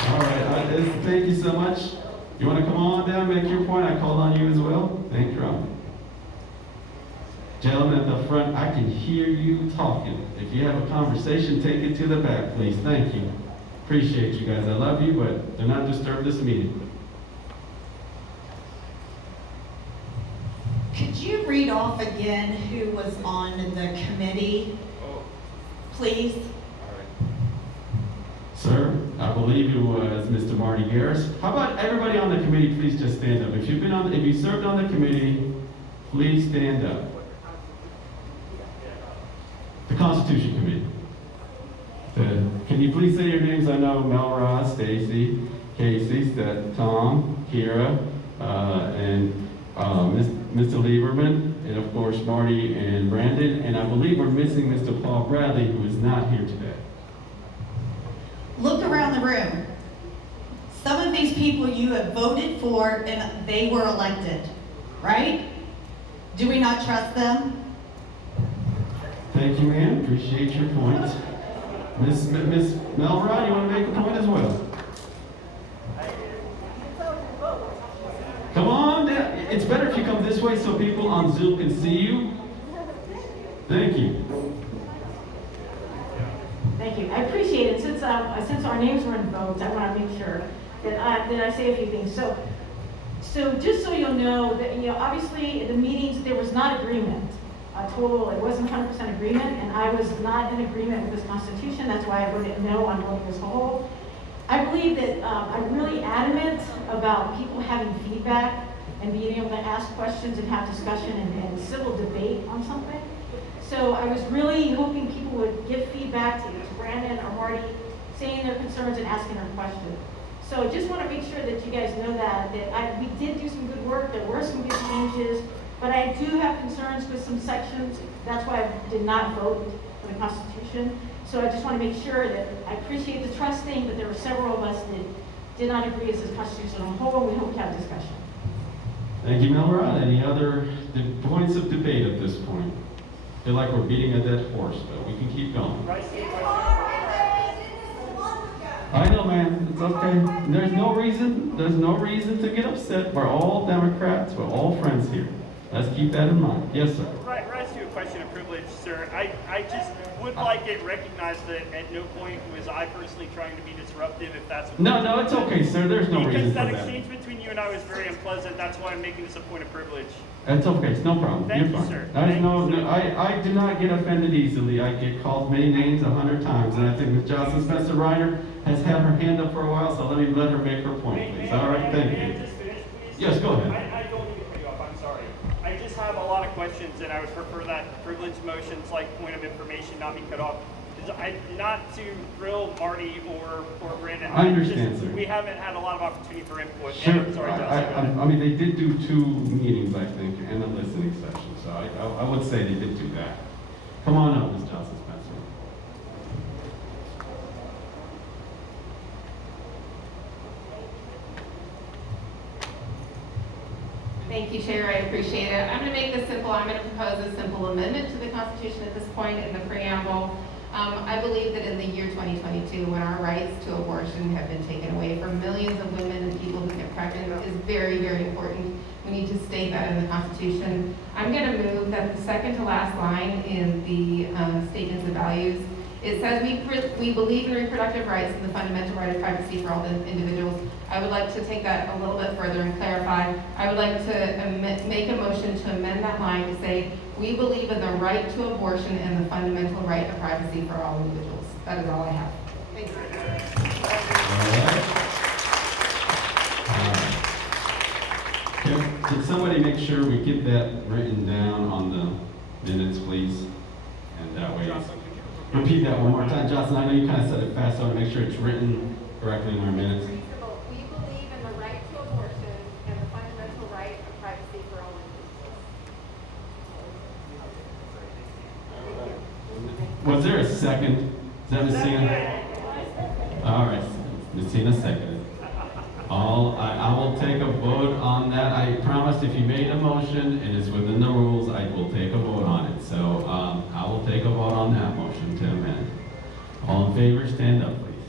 All right, thank you so much. You want to come on down, make your point? I called on you as well. Thank you, Robin. Gentlemen at the front, I can hear you talking. If you have a conversation, take it to the back, please. Thank you. Appreciate you guys. I love you, but do not disturb this meeting. Could you read off again who was on the committee, please? Sir, I believe it was Mr. Marty Garris. How about everybody on the committee, please just stand up. If you served on the committee, please stand up. The Constitution Committee. Can you please say your names? I know Melrose, Stacy, Casey, Tom, Kira, and Mr. Lieberman, and of course Marty and Brandon, and I believe we're missing Mr. Paul Bradley, who is not here today. Look around the room. Some of these people you have voted for and they were elected, right? Do we not trust them? Thank you, ma'am. Appreciate your point. Miss Melrod, you want to make a point as well? Come on down. It's better if you come this way so people on Zoom can see you. Thank you. Thank you. I appreciate it. Since our names were in votes, I want to make sure that I say a few things. So just so you'll know that, obviously in the meetings, there was not agreement. It wasn't 100% agreement, and I was not in agreement with this Constitution. That's why I voted no on voting as a whole. I believe that I'm really adamant about people having feedback and being able to ask questions and have discussion and civil debate on something. So I was really hoping people would give feedback to Brandon or Marty, saying their concerns and asking their questions. So I just want to make sure that you guys know that we did do some good work. There were some good changes, but I do have concerns with some sections. That's why I did not vote for the Constitution. So I just want to make sure that I appreciate the trusting, but there were several of us that did not agree as a Constitution on the whole, and we hope to have discussion. Thank you, Melora. Any other points of debate at this point? I feel like we're beating a dead horse, but we can keep going. I know, man. It's okay. There's no reason to get upset. We're all Democrats. We're all friends here. Let's keep that in mind. Yes, sir. Right, rise to a question of privilege, sir. I just would like it recognized that at no point was I personally trying to be disruptive, if that's what No, it's okay, sir. There's no reason for because that. that exchange between you and I was very unpleasant. That's why I'm making this a point of privilege. That's okay. It's no problem. Thank You're you, fine. sir. I do not get offended easily. I get called many names 100 times, and I think Ms. Jocelyn Spencer Reiner has had her hand up for a while, so let her make her point, please. All right, thank you. Just finish, please? Yes, go ahead. I don't mean to cut you off. I'm sorry. I just have a lot of questions, and I would prefer that privilege motions, like point of information, not be cut off. Not to grill Marty or Brandon. I understand, sir. We haven't had a lot of opportunity for input. Sure. I'm sorry, Jocelyn. I mean, they did do 2 meetings, I think, and a listening session, so I would say they did do that. Come on up, Ms. Jocelyn Spencer. Thank you, Chair. I appreciate it. I'm going to make this simple. I'm going to propose a simple amendment to the Constitution at this point in the preamble. I believe that in the year 2022, when our rights to abortion have been taken away from millions of women and people who get pregnant, is very, very important. We need to state that in the Constitution. I'm going to move that the second to last line in the statements of values, it says we believe in reproductive rights and the fundamental right of privacy for all individuals. I would like to take that a little bit further and clarify. I would like to make a motion to amend that line to say, we believe in the right to abortion and the fundamental right of privacy for all individuals. That is all I have. Thank you. All right. Can somebody make sure we get that written down on the minutes, please? And that way, repeat that one more time. Jocelyn, I know you kind of said it fast, so I want to make sure it's written correctly in our minutes. We believe in the right to abortion and the fundamental right of privacy for all individuals. Was there a second? Is that Ms. Cena? All right, Ms. Cena seconded. I will take a vote on that. I promised if you made a motion and it's within the rules, I will take a vote on it. So I will take a vote on that motion to amend. All in favor, stand up, please.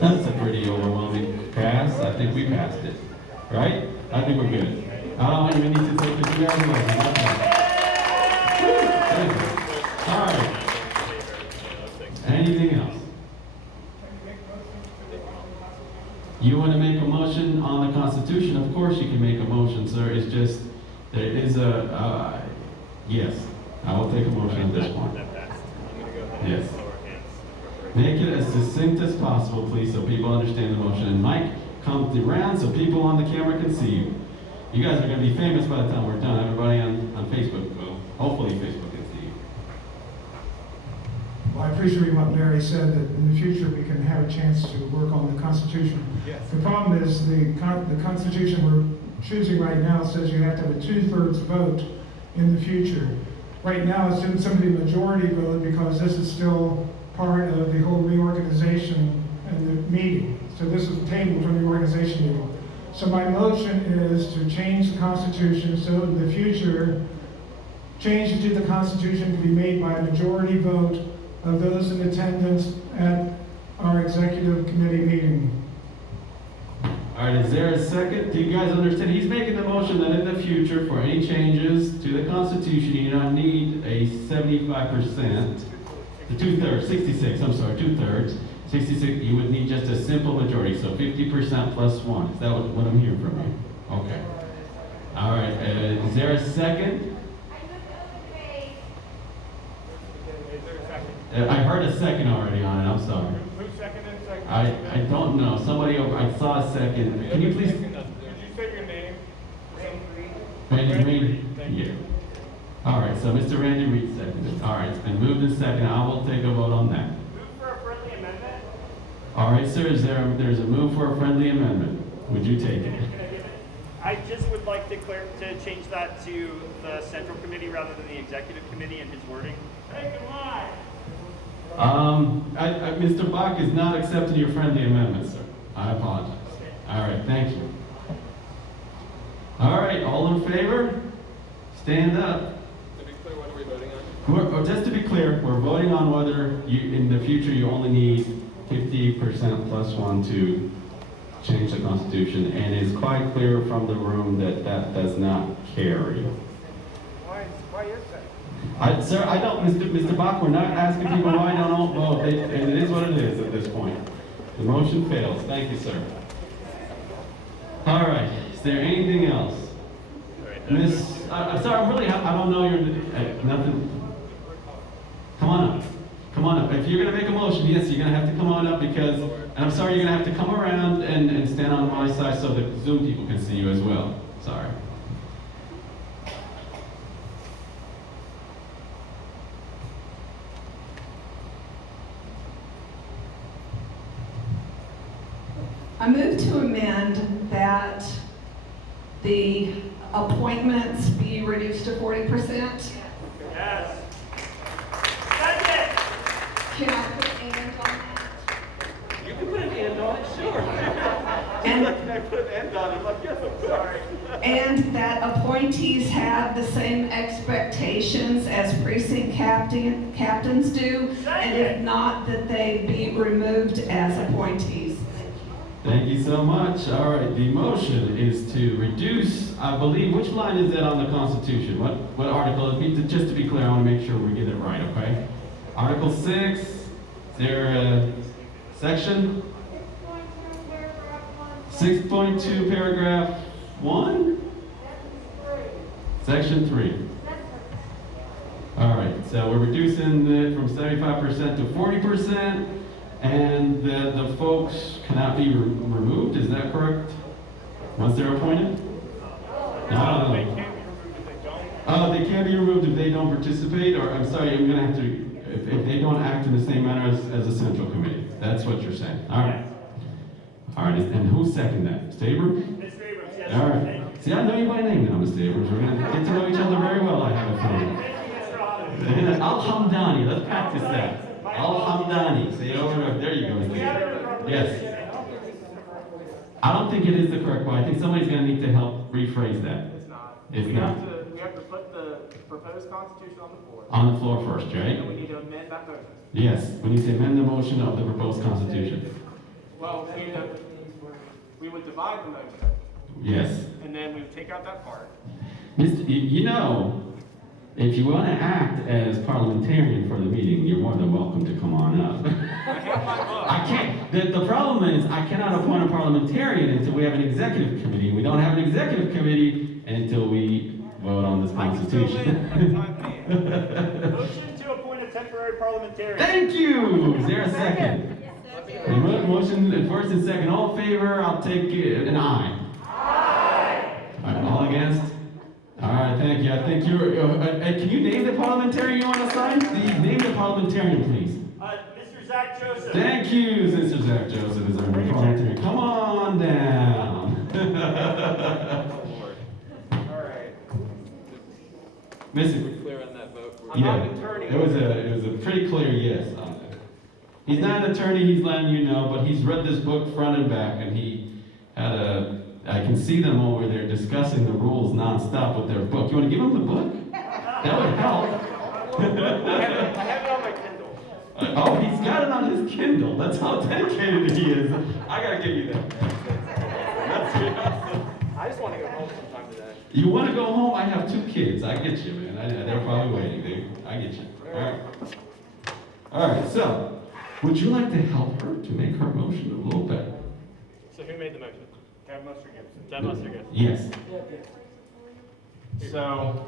That's a pretty overwhelming pass. I think we passed it, right? I think we're good. I don't even need to take the congratulations. All right. Anything else? You want to make a motion on the Constitution? Of course you can make a motion, sir. It's just, there is a, yes, I will take a motion at this point. Yes. Make it as succinct as possible, please, so people understand the motion. And Mike, come around so people on the camera can see you. You guys are going to be famous by the time we're done. Everybody on Facebook will, hopefully Facebook can see you. Well, I appreciate what Mary said, that in the future we can have a chance to work on the Constitution. Yes. The problem is the Constitution we're choosing right now says you have to have a 2/3 vote in the future. Right now it's in some of the majority vote because this is still part of the whole reorganization and the meeting. So this is tabled from the organization meeting. So my motion is to change the Constitution so in the future, changes to the Constitution can be made by a majority vote of those in attendance at our executive committee meeting. All right, is there a second? Do you guys understand? He's making the motion that in the future, for any changes to the Constitution, you do not need a 75%, the 2/3, 66, I'm sorry, 2/3, 66, you would need just a simple majority, so 50% plus 1. Is that what I'm hearing from you? Okay. All right, is there a second? I heard a second already on it, I'm sorry. Who seconded second? I don't know, somebody over, I saw a second. Can you please? Did you say your name? Randy Reed? Yeah. All right, so Mr. Randy Reed seconded. All right, it's been moved and seconded. I will take a vote on that. Move for a friendly amendment? All right, sir, there's a move for a friendly amendment. Would you take it? I just would like to change that to the central committee rather than the executive committee in his wording. Hey, come on! Mr. Bach is not accepting your friendly amendment, sir. I apologize. All right, thank you. All right, all in favor? Stand up. To be clear, what are we voting on? Just to be clear, we're voting on whether in the future you only need 50% plus 1 to change the Constitution, and it's quite clear from the room that that does not carry. Why is that? Sir, I don't, Mr. Bach, we're not asking people why they don't vote, and it is what it is at this point. The motion fails. Thank you, sir. All right, is there anything else? Miss, I'm sorry, I don't know your, nothing. Come on up. Come on up. If you're gonna make a motion, yes, you're gonna have to come on up because, and I'm sorry, you're gonna have to come around and stand on my side so that Zoom people can see you as well. Sorry. I move to amend that the appointments be reduced to 40%. Yes. Second! Can I put an and on that? You can put an end on it, sure. And- Like, can I put an end on it? I'm like, yes, of course. And that appointees have the same expectations as precinct captains do, and if not, that they be removed as appointees. Thank you so much. All right, the motion is to reduce, I believe, which line is that on the Constitution? What article? Just to be clear, I want to make sure we get it right, okay? Article 6, is there a section? 6.2, paragraph 1? Section 3. All right, so we're reducing it from 75% to 40%. And the folks cannot be removed, is that correct? Once they're appointed? No. They can't be removed if they don't. Oh, they can't be removed if they don't participate, or I'm sorry, I'm gonna have to, if they don't act in the same manner as the central committee. That's what you're saying. All right. All right, and who seconded that? Mr. Abrams? Mr. Abrams, yes. All right. See, I know you by name now, Mr. Abrams. We're gonna get to know each other very well, I have a feeling. Al-Hamdani, let's practice that. Al-Hamdani. Say it over. There you go, Mr. Yes. I don't think it is the correct one. I think somebody's going to need to help rephrase that. It's not. It's We not. have to put the proposed constitution on the floor. On the floor first, right? And we need to amend that motion. Yes, we need to amend the motion of the proposed constitution. Well, we would divide the motion, Yes. and then we would take out that part. You know, if you want to act as parliamentarian for the meeting, you're more than welcome to come on up. I have my book. I can't. The problem is I cannot appoint a parliamentarian until we have an executive committee. We don't have an executive committee until we vote on this constitution. Motion to appoint a temporary parliamentarian. Thank you. Is there a second? Motion first and second. All in favor? I'll take an aye. Aye. All against? All right, thank you. I think you're. Can you name the parliamentarian you want to sign? Name the parliamentarian, please. Mr. Zach Joseph. Thank you, Mr. Zach Joseph is our new parliamentarian. Come on down. All right. Mr. We're clear on that vote. Yeah, it was a pretty clear yes on that. He's not an attorney. He's letting you know, but he's read this book front and back, and he had I can see them over there discussing the rules nonstop with their book. You want to give him the book? That would help. I have it on my Kindle. Oh, he's got it on his Kindle. That's how dedicated he is. I gotta give you that. You want to go home? I have 2 kids. I get you, man. They're probably waiting. I get you. All right. All right, so would you like to help her to make her motion a little better? So who made the motion? Ted Mustard Gibson. Ted Mustard Gibson. Yes. So,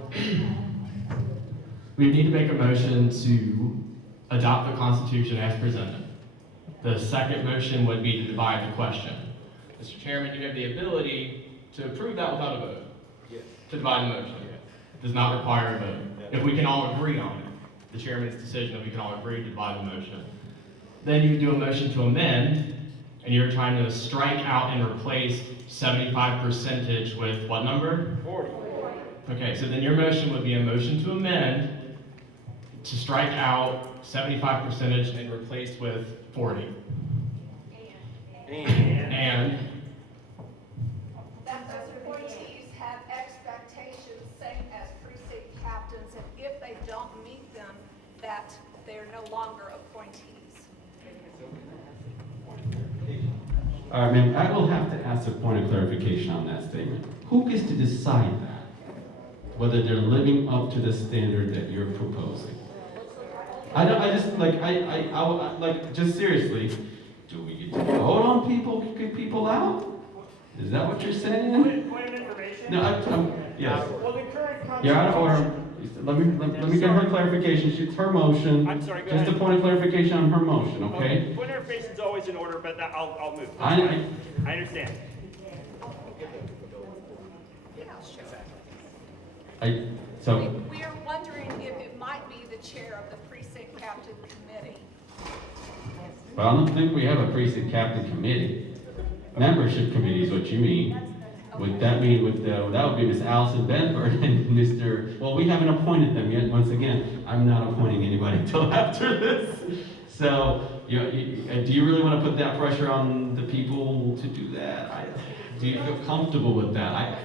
we need to make a motion to adopt the Constitution as presented. The second motion would be to divide the question. Mr. Chairman, you have the ability to approve that without a vote. Yes. To divide the motion. It does not require a vote. If we can all agree on it, the chairman's decision, if we can all agree to divide the motion. Then you would do a motion to amend, and you're trying to strike out and replace 75% with what number? 40. Okay, so then your motion would be a motion to amend to strike out 75% and replace with 40. And that those appointees have expectations, same as precinct captains, and if they don't meet them, that they're no longer appointees. All right, ma'am, I will have to ask a point of clarification on that statement. Who gets to decide that? Whether they're living up to the standard that you're proposing? Just seriously, do we get to vote on people, kick people out? Is that what you're saying? Point of information? No, yes. Well, the current You're out of order. Let me get her clarification. It's her motion. I'm sorry, go Just ahead. a point of clarification on her motion, okay? Point of information is always in order, but I'll move. I understand. We are wondering if it might be the chair of the precinct captain committee. Well, I don't think we have a precinct captain committee. Membership committee is what you mean. Would that mean that would be Miss Allison Benford and Mr. Well, we haven't appointed them yet. Once again, I'm not appointing anybody until after this. So, do you really want to put that pressure on the people to do that? Do you feel comfortable with that?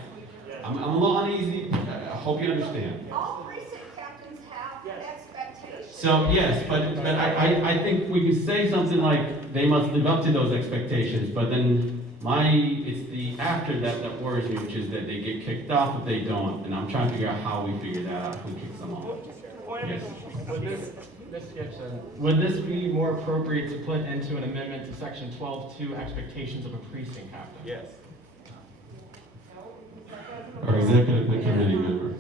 I'm a little uneasy. I hope you understand. All precinct captains have expectations. So yes, but I think we can say something like they must live up to those expectations, but then it's the after that worries me, which is that they get kicked off if they don't, and I'm trying to figure out how we figure that out, who kicks them off. Yes. Ms. Gibson, would this be more appropriate to put into an amendment to section 12.2 expectations of a precinct captain? Yes. Or executive committee member.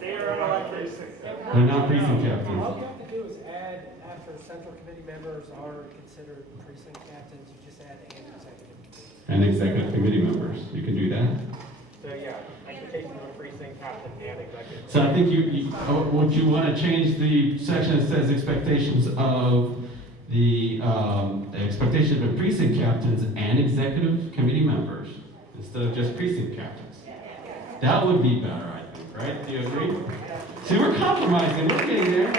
They are unelected. They're not precinct captains. All you have to do is add, after central committee members are considered precinct captains, you just add and executive. And executive committee members. You can do that. So yeah, expectations of a precinct captain and executive. So I think would you want to change the section that says expectations of the expectations of precinct captains and executive committee members instead of just precinct captains? That would be better, I think, right? Do you agree? See, we're compromising. We're getting there.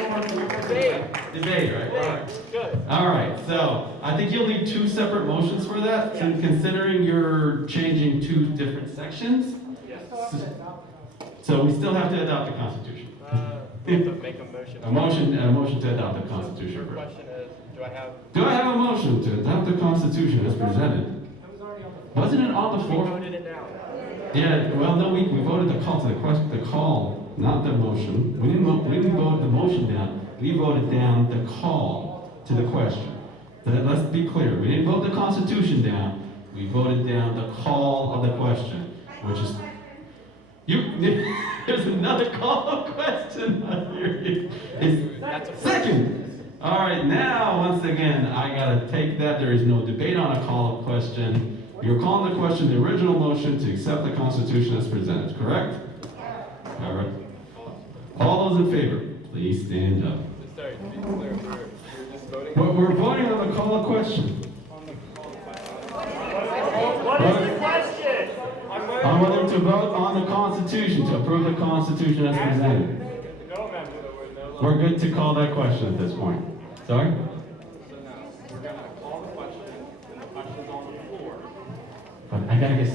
Debate, right? All right. Good. All right. So I think you'll need 2 separate motions for that, considering you're changing 2 different sections. Yes. So we still have to adopt the Constitution. We have to make a motion. A motion to adopt the Constitution. The question is, Do I have a motion to adopt the Constitution as presented? Wasn't it on the floor? We voted it down. Yeah, well, no, we voted the call to the call, not the motion. We didn't vote the motion down. We voted down the call to the question. Let's be clear. We didn't vote the Constitution down. We voted down the call of the question, which is there's another call of question. Second. All right, now once again, I gotta take that. There is no debate on a call of question. You're calling the question the original motion to accept the Constitution as presented, correct? All right. All those in favor, please stand up. Sorry, to be clear, we're just voting? We're voting on the call of question. What is the question? On whether to vote on the Constitution, to approve the Constitution as presented. We're good to call that question at this point. Sorry? So now, we're gonna call the question, and the question's on the floor. But I gotta get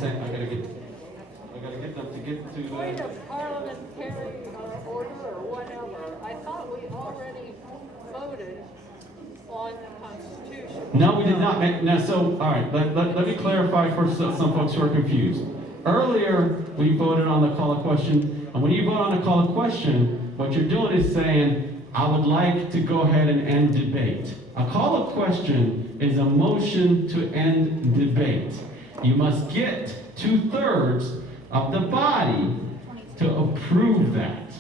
them to get to the... Point of parliamentary order or whatever, I thought we already voted on the Constitution. No, we did not. So, all right, let me clarify for some folks who are confused. earlier we voted on the call of question, and when you vote on the call of question, what you're doing is saying, I would like to go ahead and end debate. A call of question is a motion to end debate. You must get 2/3 of the body to approve that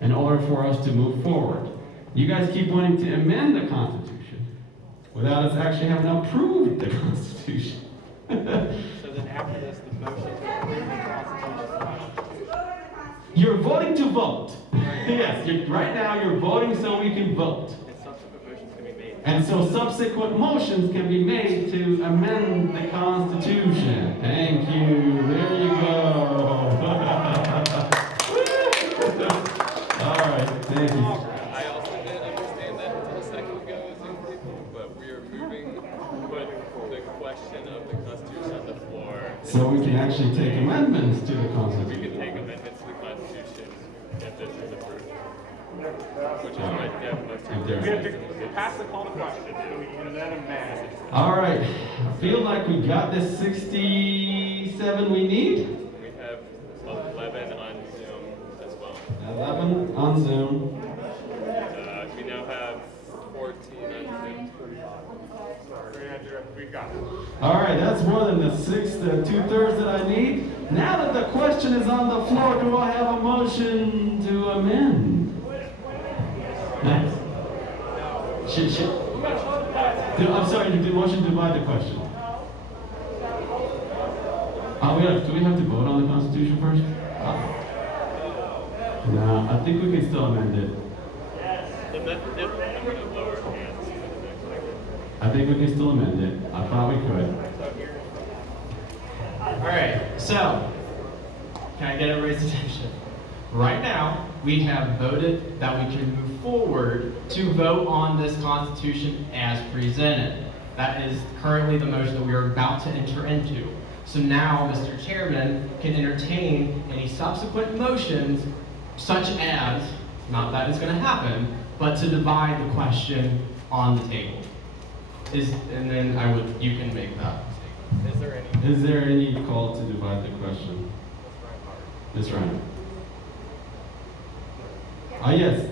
in order for us to move forward. You guys keep wanting to amend the Constitution without us actually having approved the Constitution. So then after this, the motion to approve the Constitution. You're voting to vote. Yes, right now you're voting so we can vote. And subsequent motions can be made. And so subsequent motions can be made to amend the Constitution. Thank you. There you go. All right, thank you. I also didn't understand that until a second ago, Zoom people, but we are moving to put the question of the Constitution on the floor. So we can actually take amendments to the We Constitution. can take amendments to the Constitution if this is approved. Which is what Deb must If We there's- have to pass the call to question, and then amend. All right, I feel like we got the 67 we need. We have 11 on Zoom as well. 11 on Zoom. We now have 14 on Zoom. We got it. All right, that's more than the 2/3 that I need. Now that the question is on the floor, do I have a motion to amend? I'm sorry, the motion to divide the question. Do we have to vote on the Constitution first? No, I think we can still amend it. I think we can still amend it. I probably could. All right, so, can I get everybody's attention? Right now, we have voted that we can move forward to vote on this Constitution as presented. That is currently the motion that we are about to enter into. So now, Mr. Chairman can entertain any subsequent motions, such as, not that it's going to happen, but to divide the question on the table. And then you can make that statement. Is there any call to divide the question? Ms. Reiner. Yes.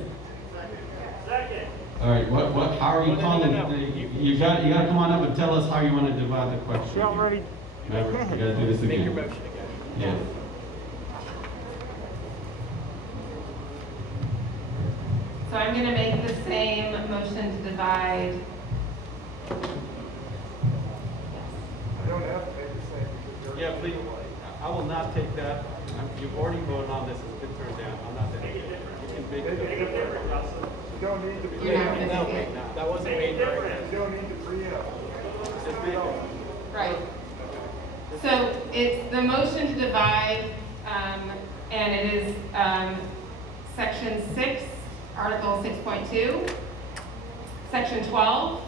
Second. All right, how are you calling? You got to come on up and tell us how you want to divide the question. She already. Remember, you got to do this again. Make your motion again. Yes. So I'm going to make the same motion to divide. Yeah, please. I will not take that. You've already voted on this. It's been turned down. I'm not taking it. You can make it. You don't need to You're not going to No, take it. no, that wasn't made right now. You don't need to preempt. Just make it. Right. So it's the motion to divide, and it is Section 6, Article 6.2, Section 12,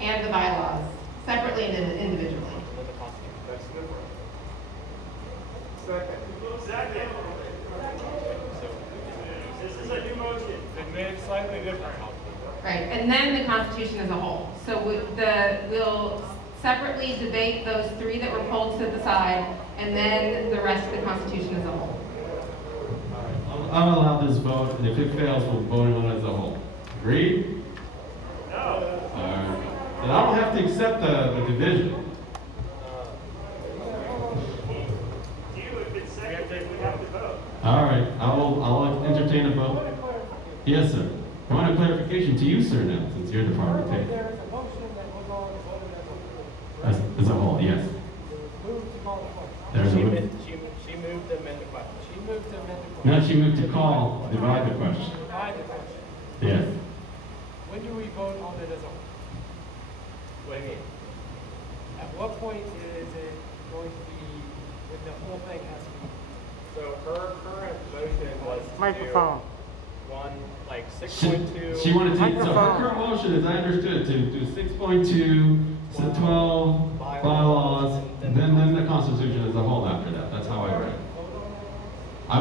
and the bylaws, separately and individually. That's different. Second. Second. This is a new motion. It made it slightly different. Right, and then the Constitution as a whole. So we'll separately debate those three that were pulled to the side, and then the rest of the Constitution as a whole. I'll allow this vote, and if it fails, we'll vote on it as a whole. Agreed? No. All right. Then I don't have to accept the division. If it's second, we have to vote. All right, I'll entertain a vote. Yes, sir. I want a clarification to you, sir, now, since you're the party. There is a motion that was on voted As a whole, yes. Move to call the question. There's a She move. moved to amend the question. She moved to amend the question. No, she moved to call, divide the question. Divide the question. Yes. When do we vote on it as a whole? What do you mean? At what point is it going to be, when the whole thing has to be? So her current motion was to Microphone. do one, like 6.2. She wanted to, so her current motion, as I understood, to do 6.2, 12 bylaws, then the Constitution as a whole after that. That's how I read it.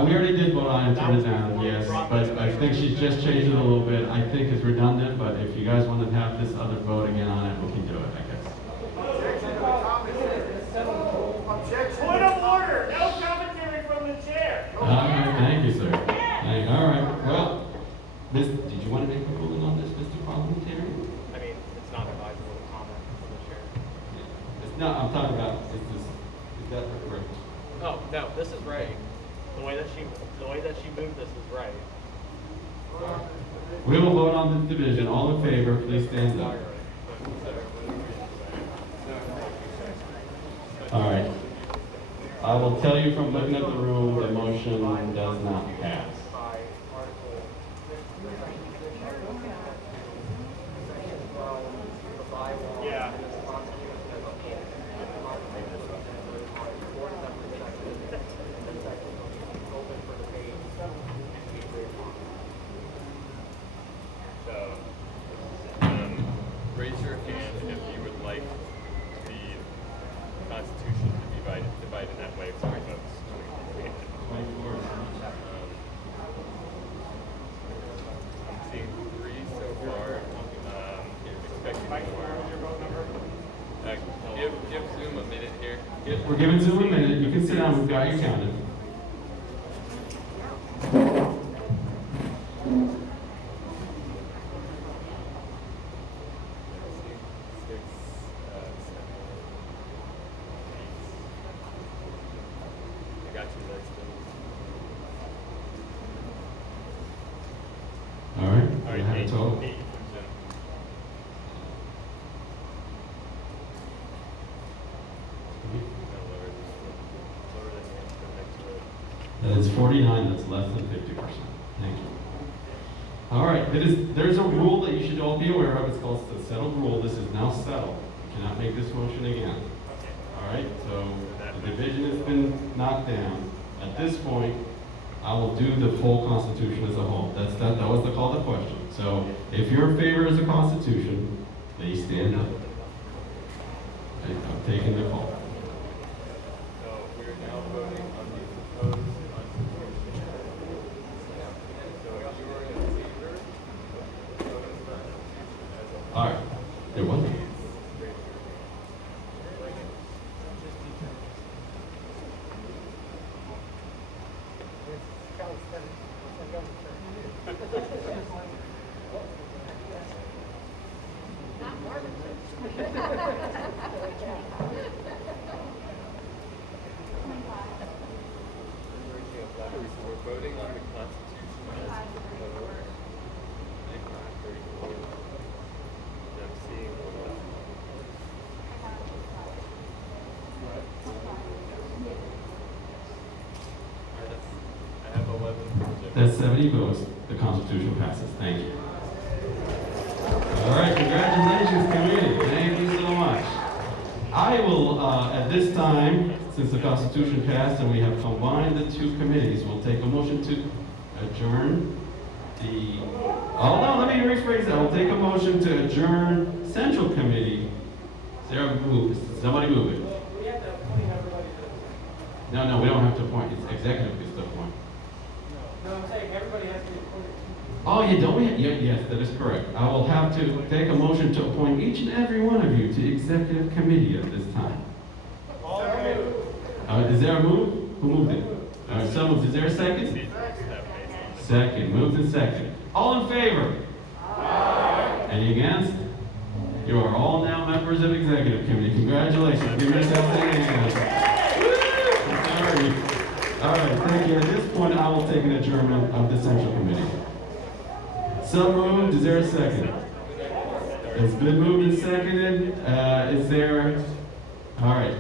We already did vote on it and turn it down, yes, but I think she's just changed it a little bit. I think it's redundant, but if you guys want to have this other vote again on it, we can do it, I guess. Point of order. All right, thank you, sir. All right, well, did you want to make a ruling on this, Mr. Parliamentarian? I mean, it's not advisable to comment from the chair. No, I'm talking about, is that correct? Oh, no, this is right. The way that she moved this is right. We will vote on the division. All in favor, please stand up. All right. I will tell you from looking at the room, the motion does not pass. Yeah. So, raise your hand if you would like the Constitution to be divided in that way for votes. I'm seeing 3 so far. Expecting more. Give Zoom a minute here. We're giving Zoom a minute. You can sit down. We've got you counted. I got you guys. All right. All We have a right, total. 8 from Zoom. That is 49, that's less than 50%. Thank you. All right, there's a rule that you should all be aware of. It's called the settled rule. This is now settled. You cannot make this motion again. All right, so the division has been knocked down. At this point, I will do the full Constitution as a whole. That was the call to question. So if you're in favor of the Constitution, please stand up. Okay, I'm taking the call. So we are now voting on the proposed Constitution. So if you are in favor of the Constitution as a whole. All right, there was. We're voting on the Constitution as proposed. I'm seeing I have 11 from Zoom. That's 70 votes. The Constitution passes. Thank you. All right, congratulations, committee. Thank you so much. I will, at this time, since the Constitution passed and we have combined the two committees, we'll take a motion to adjourn the, oh no, let me rephrase that. We'll take a motion to adjourn Central Committee. Is there a move? Somebody move it. No, we don't have to appoint. It's executive gets to appoint. No, I'm saying everybody has to be appointed. Oh, you don't? Yes, that is correct. I will have to take a motion to appoint each and every one of you to executive committee at this time. Is there a move? Who moved it? All right, so moved. Is there a second? Second. Moved and second. All in favor? Aye. Any against? You are all now members of executive committee. Congratulations. Give yourselves a hand. All right, thank you. At this point, I will take an adjournment of the Central Committee. So moved. Is there a second? It's been moved and seconded. Is there? All right.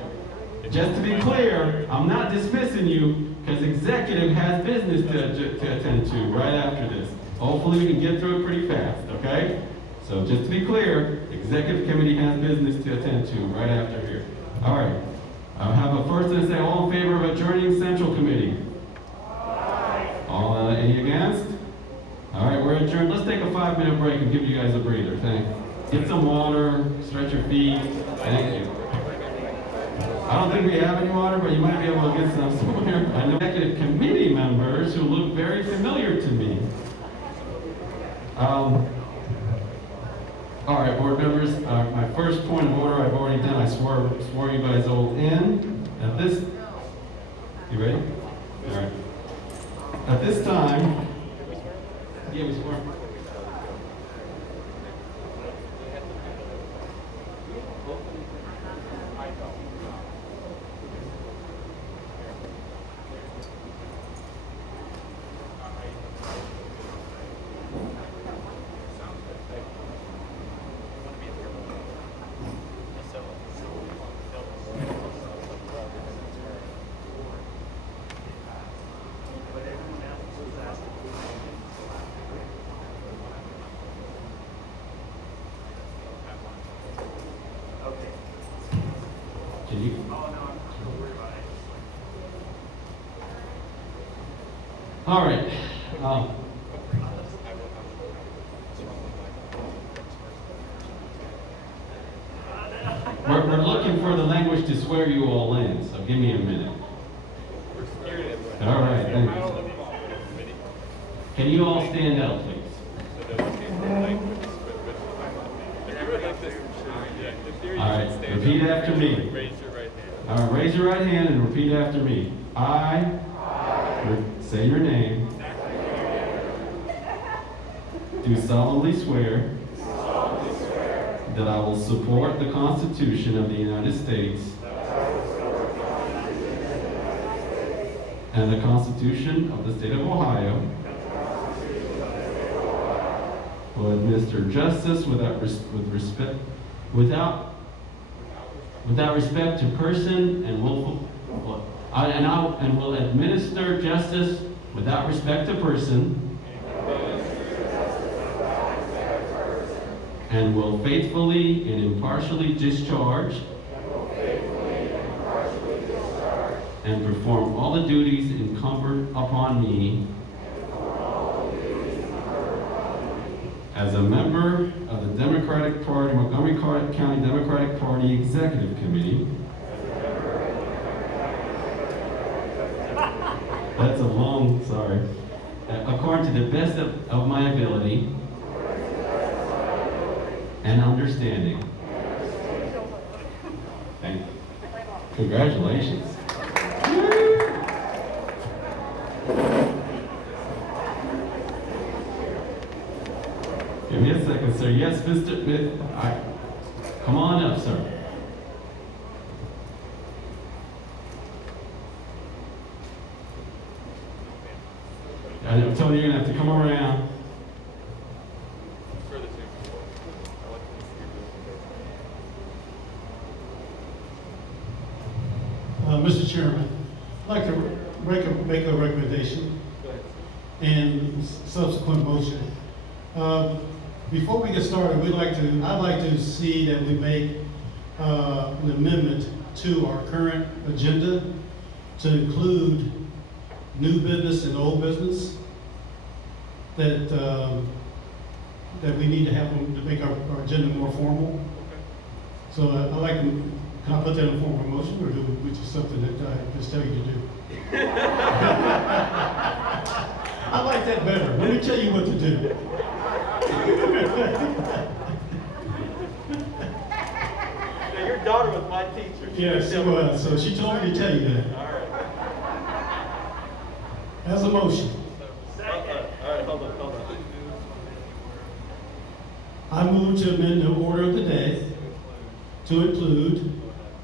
Just to be clear, I'm not dismissing you because executive has business to attend to right after this. Hopefully, we can get through it pretty fast. Okay? So just to be clear, executive committee has business to attend to right after here. All right. I'll have a first and a second. All in favor of adjourning Central Committee? Aye. All any against? All right, we're adjourned. Let's take a 5-minute break and give you guys a breather. Thank you. Get some water, stretch your feet. Thank you. I don't think we have any water, but you might be able to get some somewhere. I know executive committee members who look very familiar to me. All right, board members, my first point of order I've already done. I swore you guys all in. At this, you ready? All right. At this time, yeah, we swear. Can you? All right. We're looking for the language to swear you all in, so give me a minute. All right, thank you. Can you all stand up, please? All right, repeat after me. All right, raise your right hand and repeat after me. Say your name. Do solemnly swear that I will support the Constitution of the United States and the Constitution of the State of Ohio. Will administer justice without respect to person and will administer justice without respect to person and will faithfully and impartially discharge and perform all the duties incumbent upon me as a member of the Democratic Party, Montgomery County Democratic Party Executive Committee. That's a long, sorry. According to the best of my ability and understanding. Thank you. Congratulations. Give me a second, sir. Yes, Mr. Come on up, sir. I'm telling you, you're going to have to come around. Mr. Chairman, I'd like to make a recommendation and subsequent motion. Before we get started, I'd like to see that we make an amendment to our current agenda to include new business and old business that we need to have to make our agenda more formal. So I'd like to, can I put that in form of a motion, or do we just something that I just tell you to do? I like that better. Let me tell you what to do. Yeah, your daughter was my teacher. Yes, she was. So she told me to tell you that. All right. As a motion. Second. All right, hold on. I move to amend the order of the day to include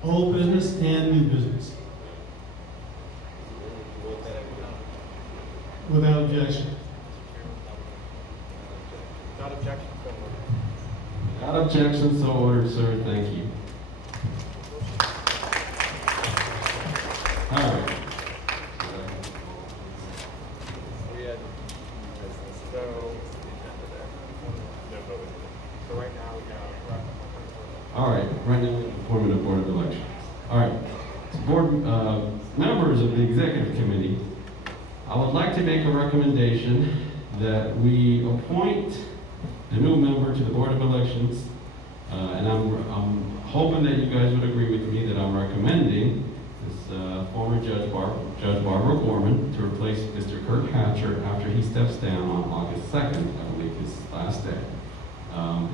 old business and new business. Without objection. Without objection, so ordered. Without objection, so ordered, sir. Thank you. All right. So right now we have. All right, right now, appointment of Board of Elections. All right, board members of the Executive Committee, I would like to make a recommendation that we appoint a new member to the Board of Elections, and I'm hoping that you guys would agree with me that I'm recommending this former Judge Barbara Gorman to replace Mr. Kirk Hatcher after he steps down on August 2nd, I believe his last day.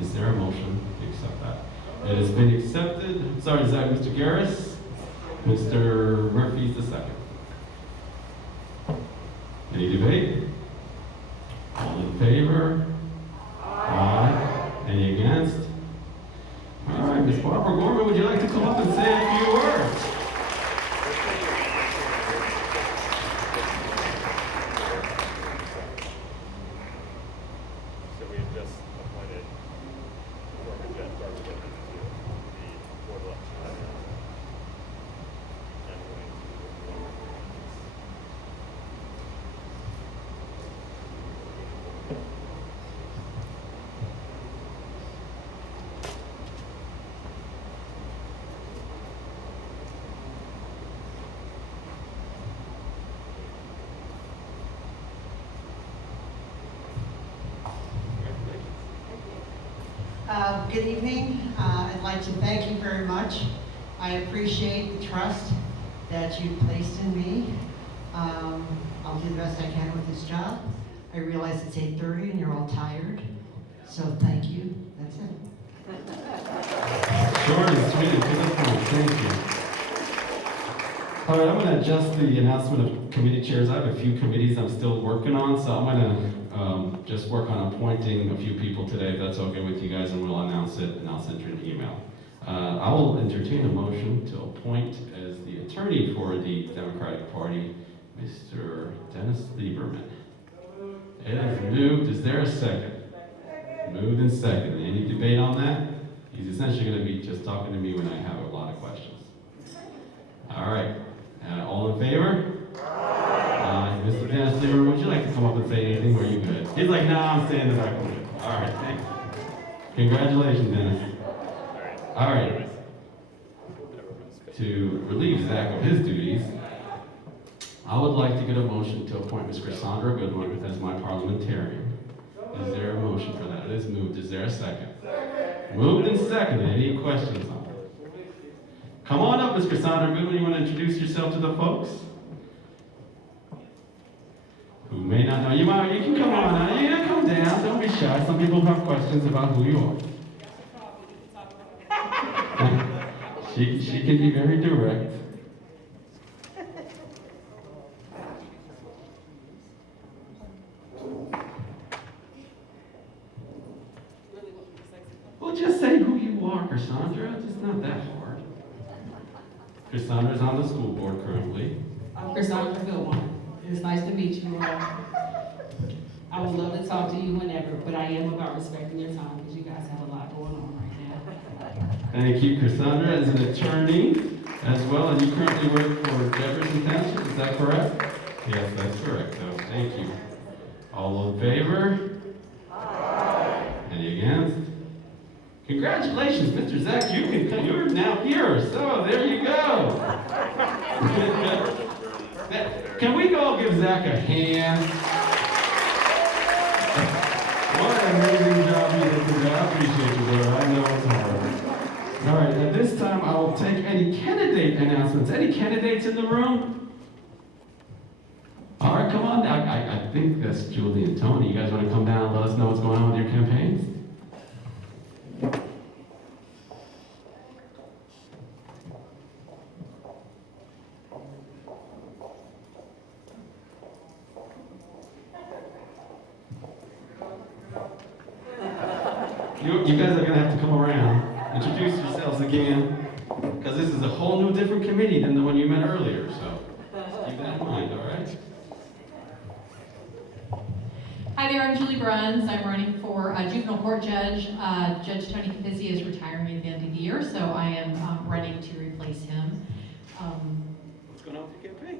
Is there a motion to accept that? It has been accepted. Sorry, is that Mr. Garris? Mr. Murphy's the second. Any debate? All in favor? Aye. Any against? All right, Ms. Barbara Gorman, would you like to come up and say a few words? So we have just appointed former Judge Barbara Gorman to the board election. And we're going to Good evening. I'd like to thank you very much. I appreciate the trust that you placed in me. I'll do the best I can with this job. I realize it's 8:30 and you're all tired, so thank you. That's it. Short and sweet and to the point. Thank you. All right, I'm going to adjust the announcement of committee chairs. I have a few committees I'm still working on, so I'm going to just work on appointing a few people today, if that's okay with you guys, and we'll announce it, and I'll send you an email. I will entertain a motion to appoint as the attorney for the Democratic Party, Mr. Dennis Lieberman. It is moved. Is there a second? Moved and seconded. Any debate on that? He's essentially going to be just talking to me when I have a lot of questions. All right. All in favor? Mr. Dennis Lieberman, would you like to come up and say anything, or are you good? He's like, no, I'm staying in the back. All right, thanks. Congratulations, Dennis. All right. To relieve Zach of his duties, I would like to get a motion to appoint Ms. Cassandra Goodwin as my parliamentarian. Is there a motion for that? It is moved. Is there a second? Moved and seconded. Any questions on it? Come on up, Ms. Cassandra Goodwin. You want to introduce yourself to the folks who may not know you? You can come on now. You can come down. Don't be shy. Some people have questions about who you are. She can be very direct. Well, just say who you are, Cassandra. It's not that hard. Cassandra's on the school board currently. I'm Cassandra Goodwin. It's nice to meet you all. I would love to talk to you whenever, but I am about respecting your time because you guys have a lot going on right now. Thank you, Cassandra. As an attorney, as well, and you currently work for Jefferson Township, is that correct? Yes, that's correct. So, thank you. All in favor? Aye. Any against? Congratulations, Mr. Zach. You can come. You're now here. So there you go. Can we go give Zach a hand? What an amazing job you did today. I appreciate you, brother. I know it's hard. All right, at this time, I will take any candidate announcements. Any candidates in the room? All right, come on. I think that's Julie and Tony. You guys want to come down and let us know what's going on with your campaigns? You guys are going to have to come around, introduce yourselves again, because this is a whole new different committee than the one you met earlier, so just keep that in mind, all right? Hi there, I'm Julie Bruns. I'm running for juvenile court judge. Judge Tony Capizzi is retiring at the end of the year, so I am running to replace him. What's going on with your campaign?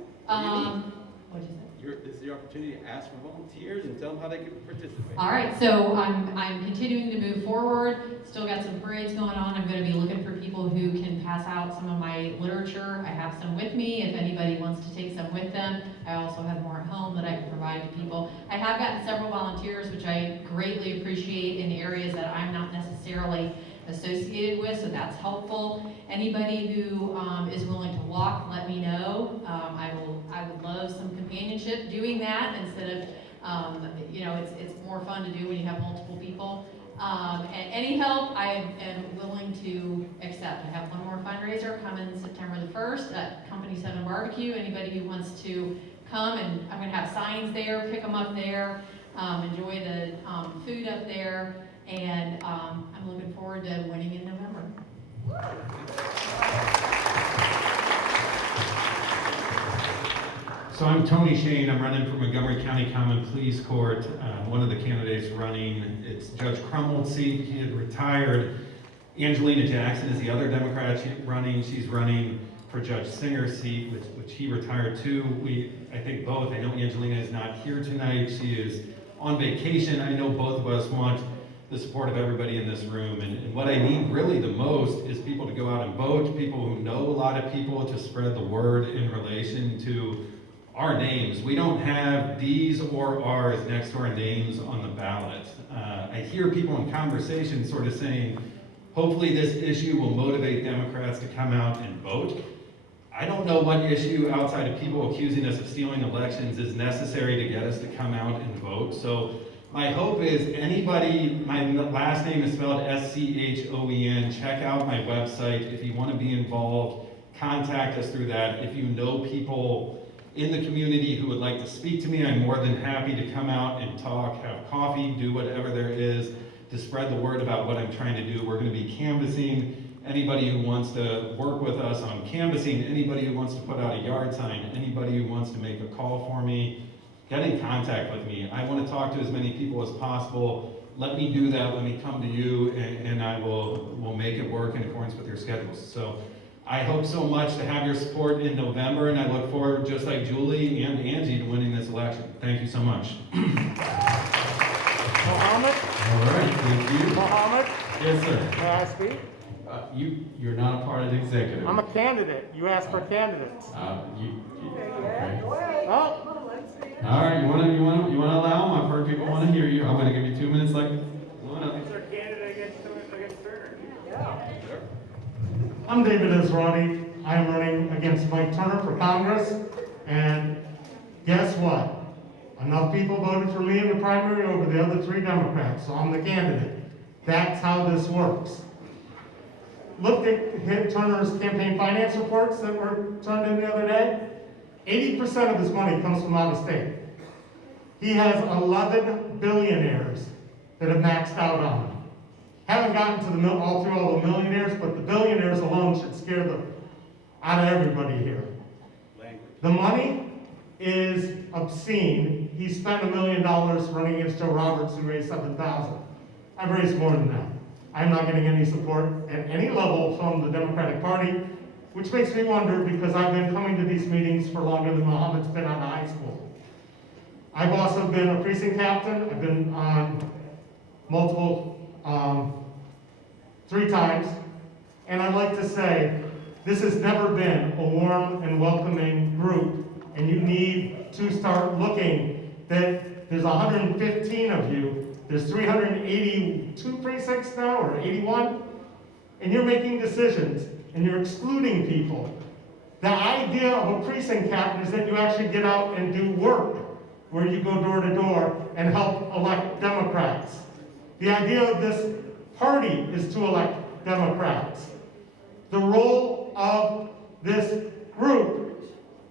What did you say? This is your opportunity to ask for volunteers and tell them how they can participate. All right, so I'm continuing to move forward. Still got some parades going on. I'm going to be looking for people who can pass out some of my literature. I have some with me if anybody wants to take some with them. I also have more at home that I can provide to people. I have gotten several volunteers, which I greatly appreciate, in areas that I'm not necessarily associated with, so that's helpful. Anybody who is willing to walk, let me know. I would love some companionship doing that instead of, it's more fun to do when you have multiple people. And any help I am willing to accept. I have one more fundraiser coming September the 1st at Company 7 Barbecue. Anybody who wants to come, and I'm gonna have signs there, pick them up there, enjoy the food up there, and I'm looking forward to winning in November. So I'm Tony Shane. I'm running for Montgomery County Common Pleas Court. One of the candidates running, it's Judge Crummold's seat. He had retired. Angelina Jackson is the other Democrat running. She's running for Judge Singer's seat, which he retired too. I think both. I know Angelina is not here tonight. She is on vacation. I know both of us want the support of everybody in this room. And what I need really the most is people to go out and vote, people who know a lot of people, to spread the word in relation to our names. We don't have D's or R's next to our names on the ballot. I hear people in conversation sort of saying, hopefully this issue will motivate Democrats to come out and vote. I don't know what issue outside of people accusing us of stealing elections is necessary to get us to come out and vote. So my hope is anybody, my last name is spelled S-C-H-O-E-N, check out my website. If you want to be involved, contact us through that. If you know people in the community who would like to speak to me, I'm more than happy to come out and talk, have coffee, do whatever there is to spread the word about what I'm trying to do. We're going to be canvassing. Anybody who wants to work with us on canvassing, anybody who wants to put out a yard sign, anybody who wants to make a call for me, get in contact with me. I want to talk to as many people as possible. Let me do that. Let me come to you, and I will make it work in accordance with your schedules. So I hope so much to have your support in November, and I look forward, just like Julie and Angie, to winning this election. Thank you so much. Mohammed? All right, thank you. Mohammed? Yes, sir. May I speak? You're not a part of the executive. I'm a candidate. You asked for candidates. Okay. Oh. All right, you wanna allow them? I've heard people want to hear you. I'm gonna give you 2 minutes. Like, Is there a candidate against Turner? Yeah. I'm David Esrati. I am running against Mike Turner for Congress. And guess what? Enough people voted for me in the primary over the other 3 Democrats, so I'm the candidate. That's how this works. Looked at Turner's campaign finance reports that were turned in the other day. 80% of his money comes from out of state. He has 11 billionaires that have maxed out on him. Haven't gotten to all the millionaires, but the billionaires alone should scare the out of everybody here. The money is obscene. He spent $1 million running against Joe Roberts, who raised $7,000. I've raised more than that. I'm not getting any support at any level from the Democratic Party, which makes me wonder, because I've been coming to these meetings for longer than Mohammed's been out of high school. I've also been a precinct captain. I've been on multiple, 3 times. And I'd like to say, this has never been a warm and welcoming group, and you need to start looking that there's 115 of you. There's 382 precincts now, or 81, and you're making decisions, and you're excluding people. The idea of a precinct captain is that you actually get out and do work, where you go door to door and help elect Democrats. The idea of this party is to elect Democrats. The role of this group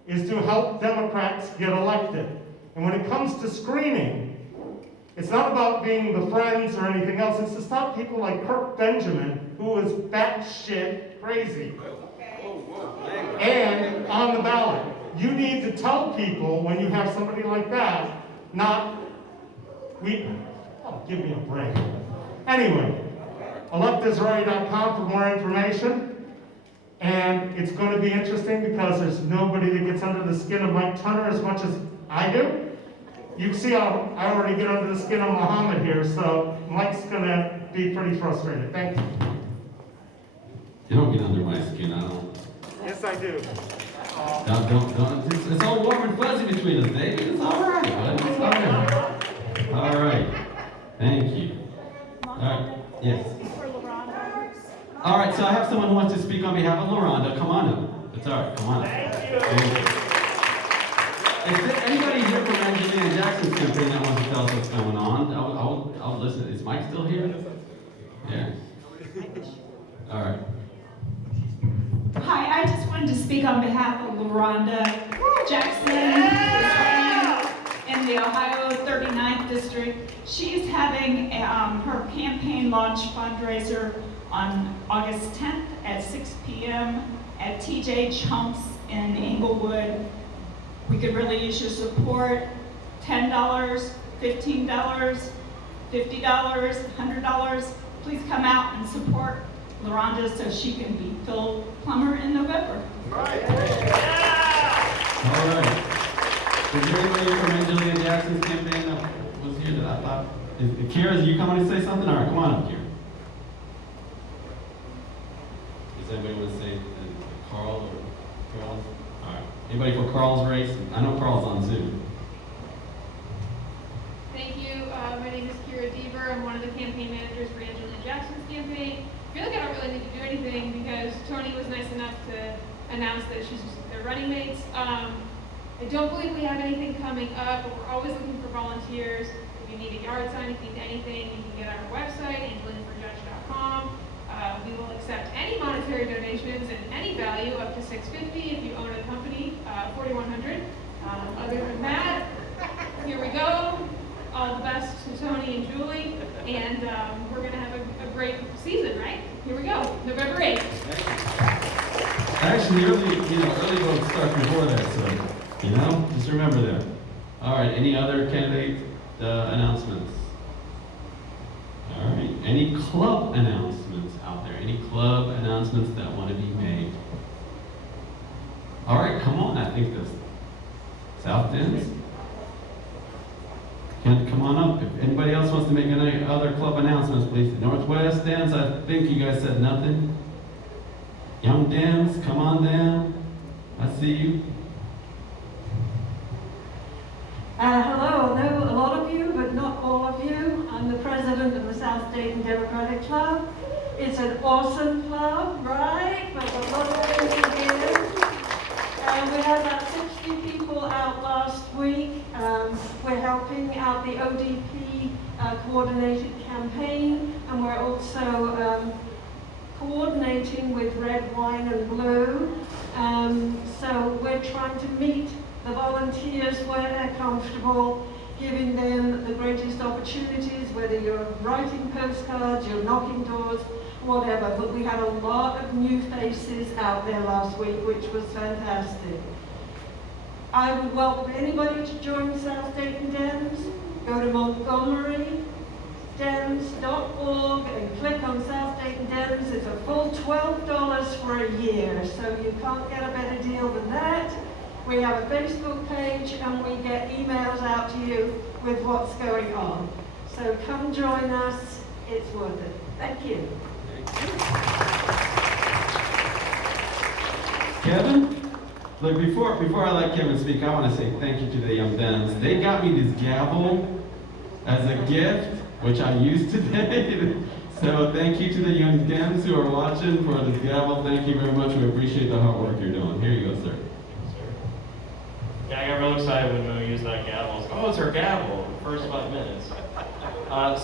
is to help Democrats get elected. And when it comes to screening, it's not about being the friends or anything else. It's to stop people like Kirk Benjamin, who is batshit crazy, and on the ballot. You need to tell people when you have somebody like that, give me a break. Anyway, electisright.com for more information. And it's going to be interesting because there's nobody that gets under the skin of Mike Turner as much as I do. You can see how I already get under the skin of Mohammed here, so Mike's going to be pretty frustrated. Thank you. You don't get under my skin, I don't. Yes, I do. Don't. It's all warm and fuzzy between us, David. It's all right, bud. It's all right. All right. Thank you. All right. Yes. All right, so I have someone who wants to speak on behalf of Lerondra. Come on up. It's all right. Come on up. Thank you. Is there anybody here from Angelina Jackson's campaign that wants to tell us what's going on? I'll listen. Is Mike still here? Yeah. All right. Hi, I just wanted to speak on behalf of Lerondra Jackson. the Ohio 39th District. She's having her campaign launch fundraiser on August 10th at 6 p.m. at TJ Chumps in Inglewood. We could really use your support. $10, $15, $50, $100. Please come out and support Lerondra so she can be Phil Plummer in November. Right. All right. Is there anybody from Angelina Jackson's campaign that was here that I thought? Kira, you coming to say something? All right, come on up here. Does anybody want to say Carl or Carl? All right. Anybody for Carl's race? I know Carl's on Zoom. Thank you. My name is Kira Deaver. I'm one of the campaign managers for Angelina Jackson's campaign. I feel like I don't really need to do anything because Tony was nice enough to announce that they're running mates. I don't believe we have anything coming up, but we're always looking for volunteers. If you need a yard sign, if you need anything, you can get on our website, angelinaforjudge.com. We will accept any monetary donations in any value up to $650 if you own a company, $4,100. Other than that, here we go. All the best to Tony and Julie, and we're going to have a great season, right? Here we go, November 8th. Actually, early votes start before that, so, just remember that. All right, any other candidate announcements? All right, any club announcements out there? Any club announcements that want to be made? All right, come on, I think this. South Ends? Come on up. If anybody else wants to make any other club announcements, please. Northwest Dems, I think you guys said nothing. Young Dems, come on down. I see you. Hello, I know a lot of you, but not all of you. I'm the president of the South Dayton Democratic Club. It's an awesome club, right? We've got a lot of people here. We had about 60 people out last week. We're helping out the ODP coordinated campaign, and we're also coordinating with Red, Wine and Blue. So we're trying to meet the volunteers where they're comfortable, giving them the greatest opportunities, whether you're writing postcards, you're knocking doors, whatever. But we had a lot of new faces out there last week, which was fantastic. I would welcome anybody to join South Dayton Dems. Go to montgomerydems.org and click on South Dayton Dems. It's a full $12 for a year, so you can't get a better deal than that. We have a Facebook page and we get emails out to you with what's going on. So come join us, it's worth it. Thank you. Kevin? Look, before I let Kevin speak, I want to say thank you to the Young Dems. They got me this gavel as a gift, which I used today. So thank you to the Young Dems who are watching for this gavel. Thank you very much. We appreciate the hard work you're doing. Here you go, sir. Yeah, I got real excited when Mo used that gavel. I was like, oh, it's her gavel, the first 5 minutes.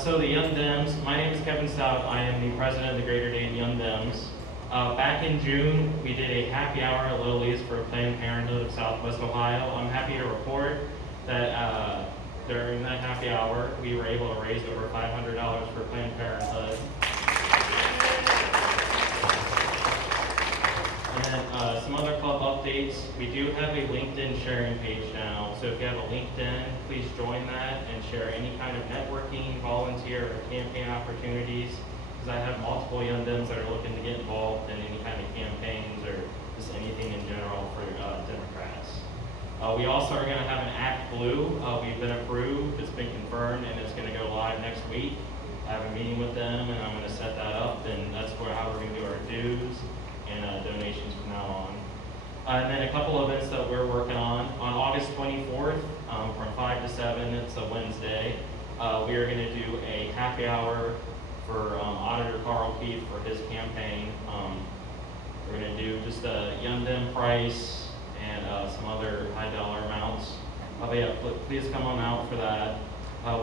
So the Young Dems, my name is Kevin Stout. I am the president of the Greater Dayton Young Dems. Back in June, we did a happy hour at Little Lee's for Planned Parenthood of Southwest Ohio. I'm happy to report that during that happy hour, we were able to raise over $500 for Planned Parenthood. And then some other club updates. We do have a LinkedIn sharing page now. So if you have a LinkedIn, please join that and share any kind of networking, volunteer, or campaign opportunities. Because I have multiple Young Dems that are looking to get involved in any kind of campaigns or just anything in general for Democrats. We also are going to have an Act Blue. We've been approved, it's been confirmed, and it's going to go live next week. I have a meeting with them, and I'm going to set that up, and that's how we're going to do our dues and donations from now on. And then a couple events that we're working on. On August 24th, from 5 to 7, it's a Wednesday, we are going to do a happy hour for Auditor Carl Keith for his campaign. We're going to do just a Young Dem price and some other high dollar amounts. But yeah, please come on out for that.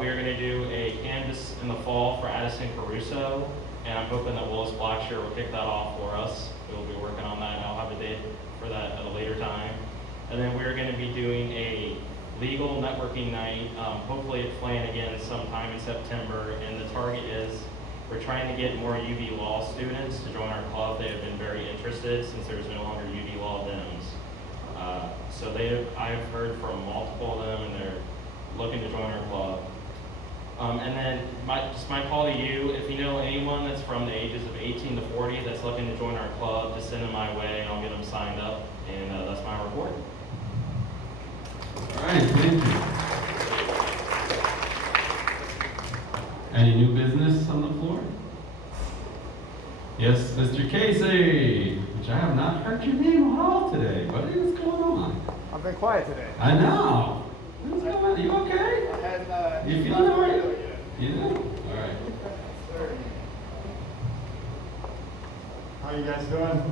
We are going to do a canvas in the fall for Addison Caruso, and I'm hoping that Willis Blackshear will kick that off for us. We'll be working on that, and I'll have a date for that at a later time. And then we're going to be doing a legal networking night. Hopefully it's planned again sometime in September, and the target is we're trying to get more UV law students to join our club. They have been very interested since there's no longer UV law dems. So I've heard from multiple of them, and they're looking to join our club. And then my call to you, if you know anyone that's from the ages of 18 to 40 that's looking to join our club, just send them my way and I'll get them signed up. And that's my report. All right, thank you. Any new business on the floor? Yes, Mr. Casey, which I have not heard your name at all today. What is going on? I've been quiet today. I know. What's going on? You okay? I had, You feeling all right? You do? All right. How you guys doing?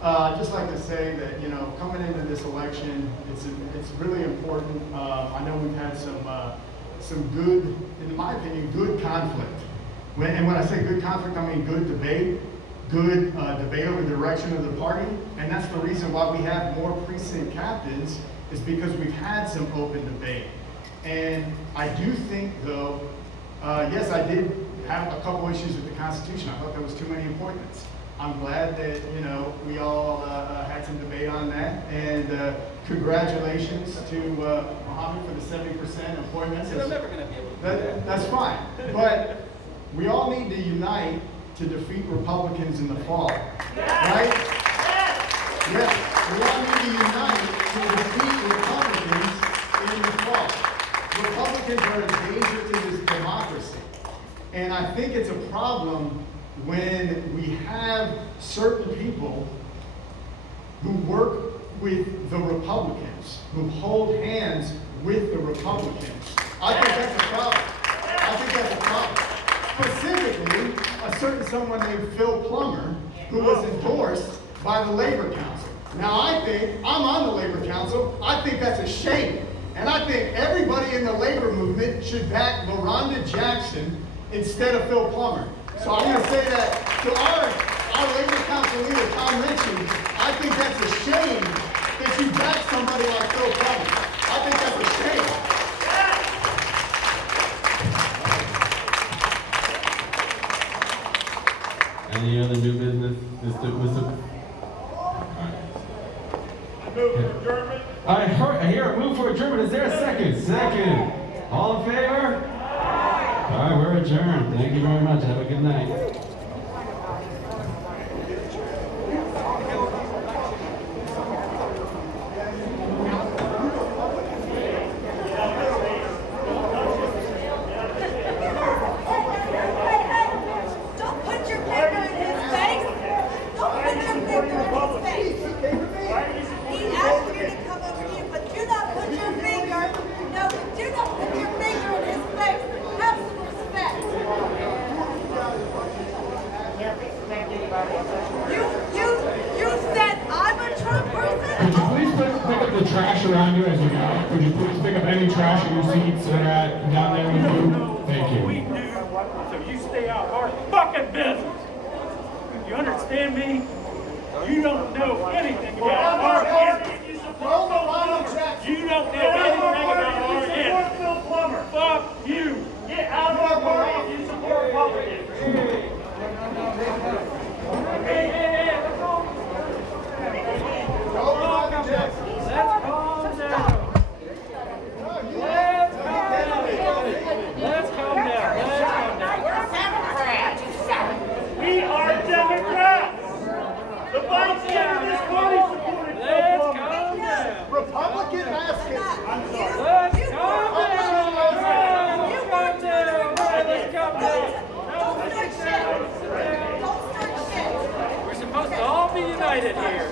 I'd just like to say that, you know, coming into this election, it's really important. I know we've had some good, in my opinion, good conflict. And when I say good conflict, I mean good debate over the direction of the party. And that's the reason why we have more precinct captains, is because we've had some open debate. And I do think, though, yes, I did have a couple issues with the Constitution. I thought there was too many appointments. I'm glad that, you know, we all had some debate on that. And congratulations to Mohammed for the 70% appointments. I'm never going to be able to do that. That's fine. But we all need to unite to defeat Republicans in the fall. Right? Yes. We all need to unite to defeat Republicans in the fall. Republicans are a danger to this democracy. And I think it's a problem when we have certain people who work with the Republicans, who hold hands with the Republicans. I think that's a problem. I think that's a problem. Specifically, a certain someone named Phil Plummer, who was endorsed by the Labor Council. Now I'm on the Labor Council, I think that's a shame. And I think everybody in the labor movement should back Lerondra Jackson instead of Phil Plummer. So I'm going to say that to our Labor Council leader, Tom Ritchie, I think that's a shame that you back somebody like Phil Plummer. I think that's a shame. Any other new business? Mr. Move for adjournment. I hear a move for adjournment. Is there a second? Second. All in favor? All right, we're adjourned. Thank you very much. Have a good night. Trash around you as you go. Would you please pick up any trash in your seats that are at down there in the booth? Thank you. We do, so you stay out of our fucking business. You understand me? You don't know anything about our business. You support Phil Plummer. You don't know anything about our business. You support Phil Plummer. Fuck you. Get out of our party if you support Republicans. Hey, let's go. Let's calm down. Let's calm down. We're Democrats. We are Democrats. The vice chair of this party supported Phil Plummer. Republican baskets. I'm sorry. Let's calm down. Let's calm down. Let's calm down. We're supposed to all be united here.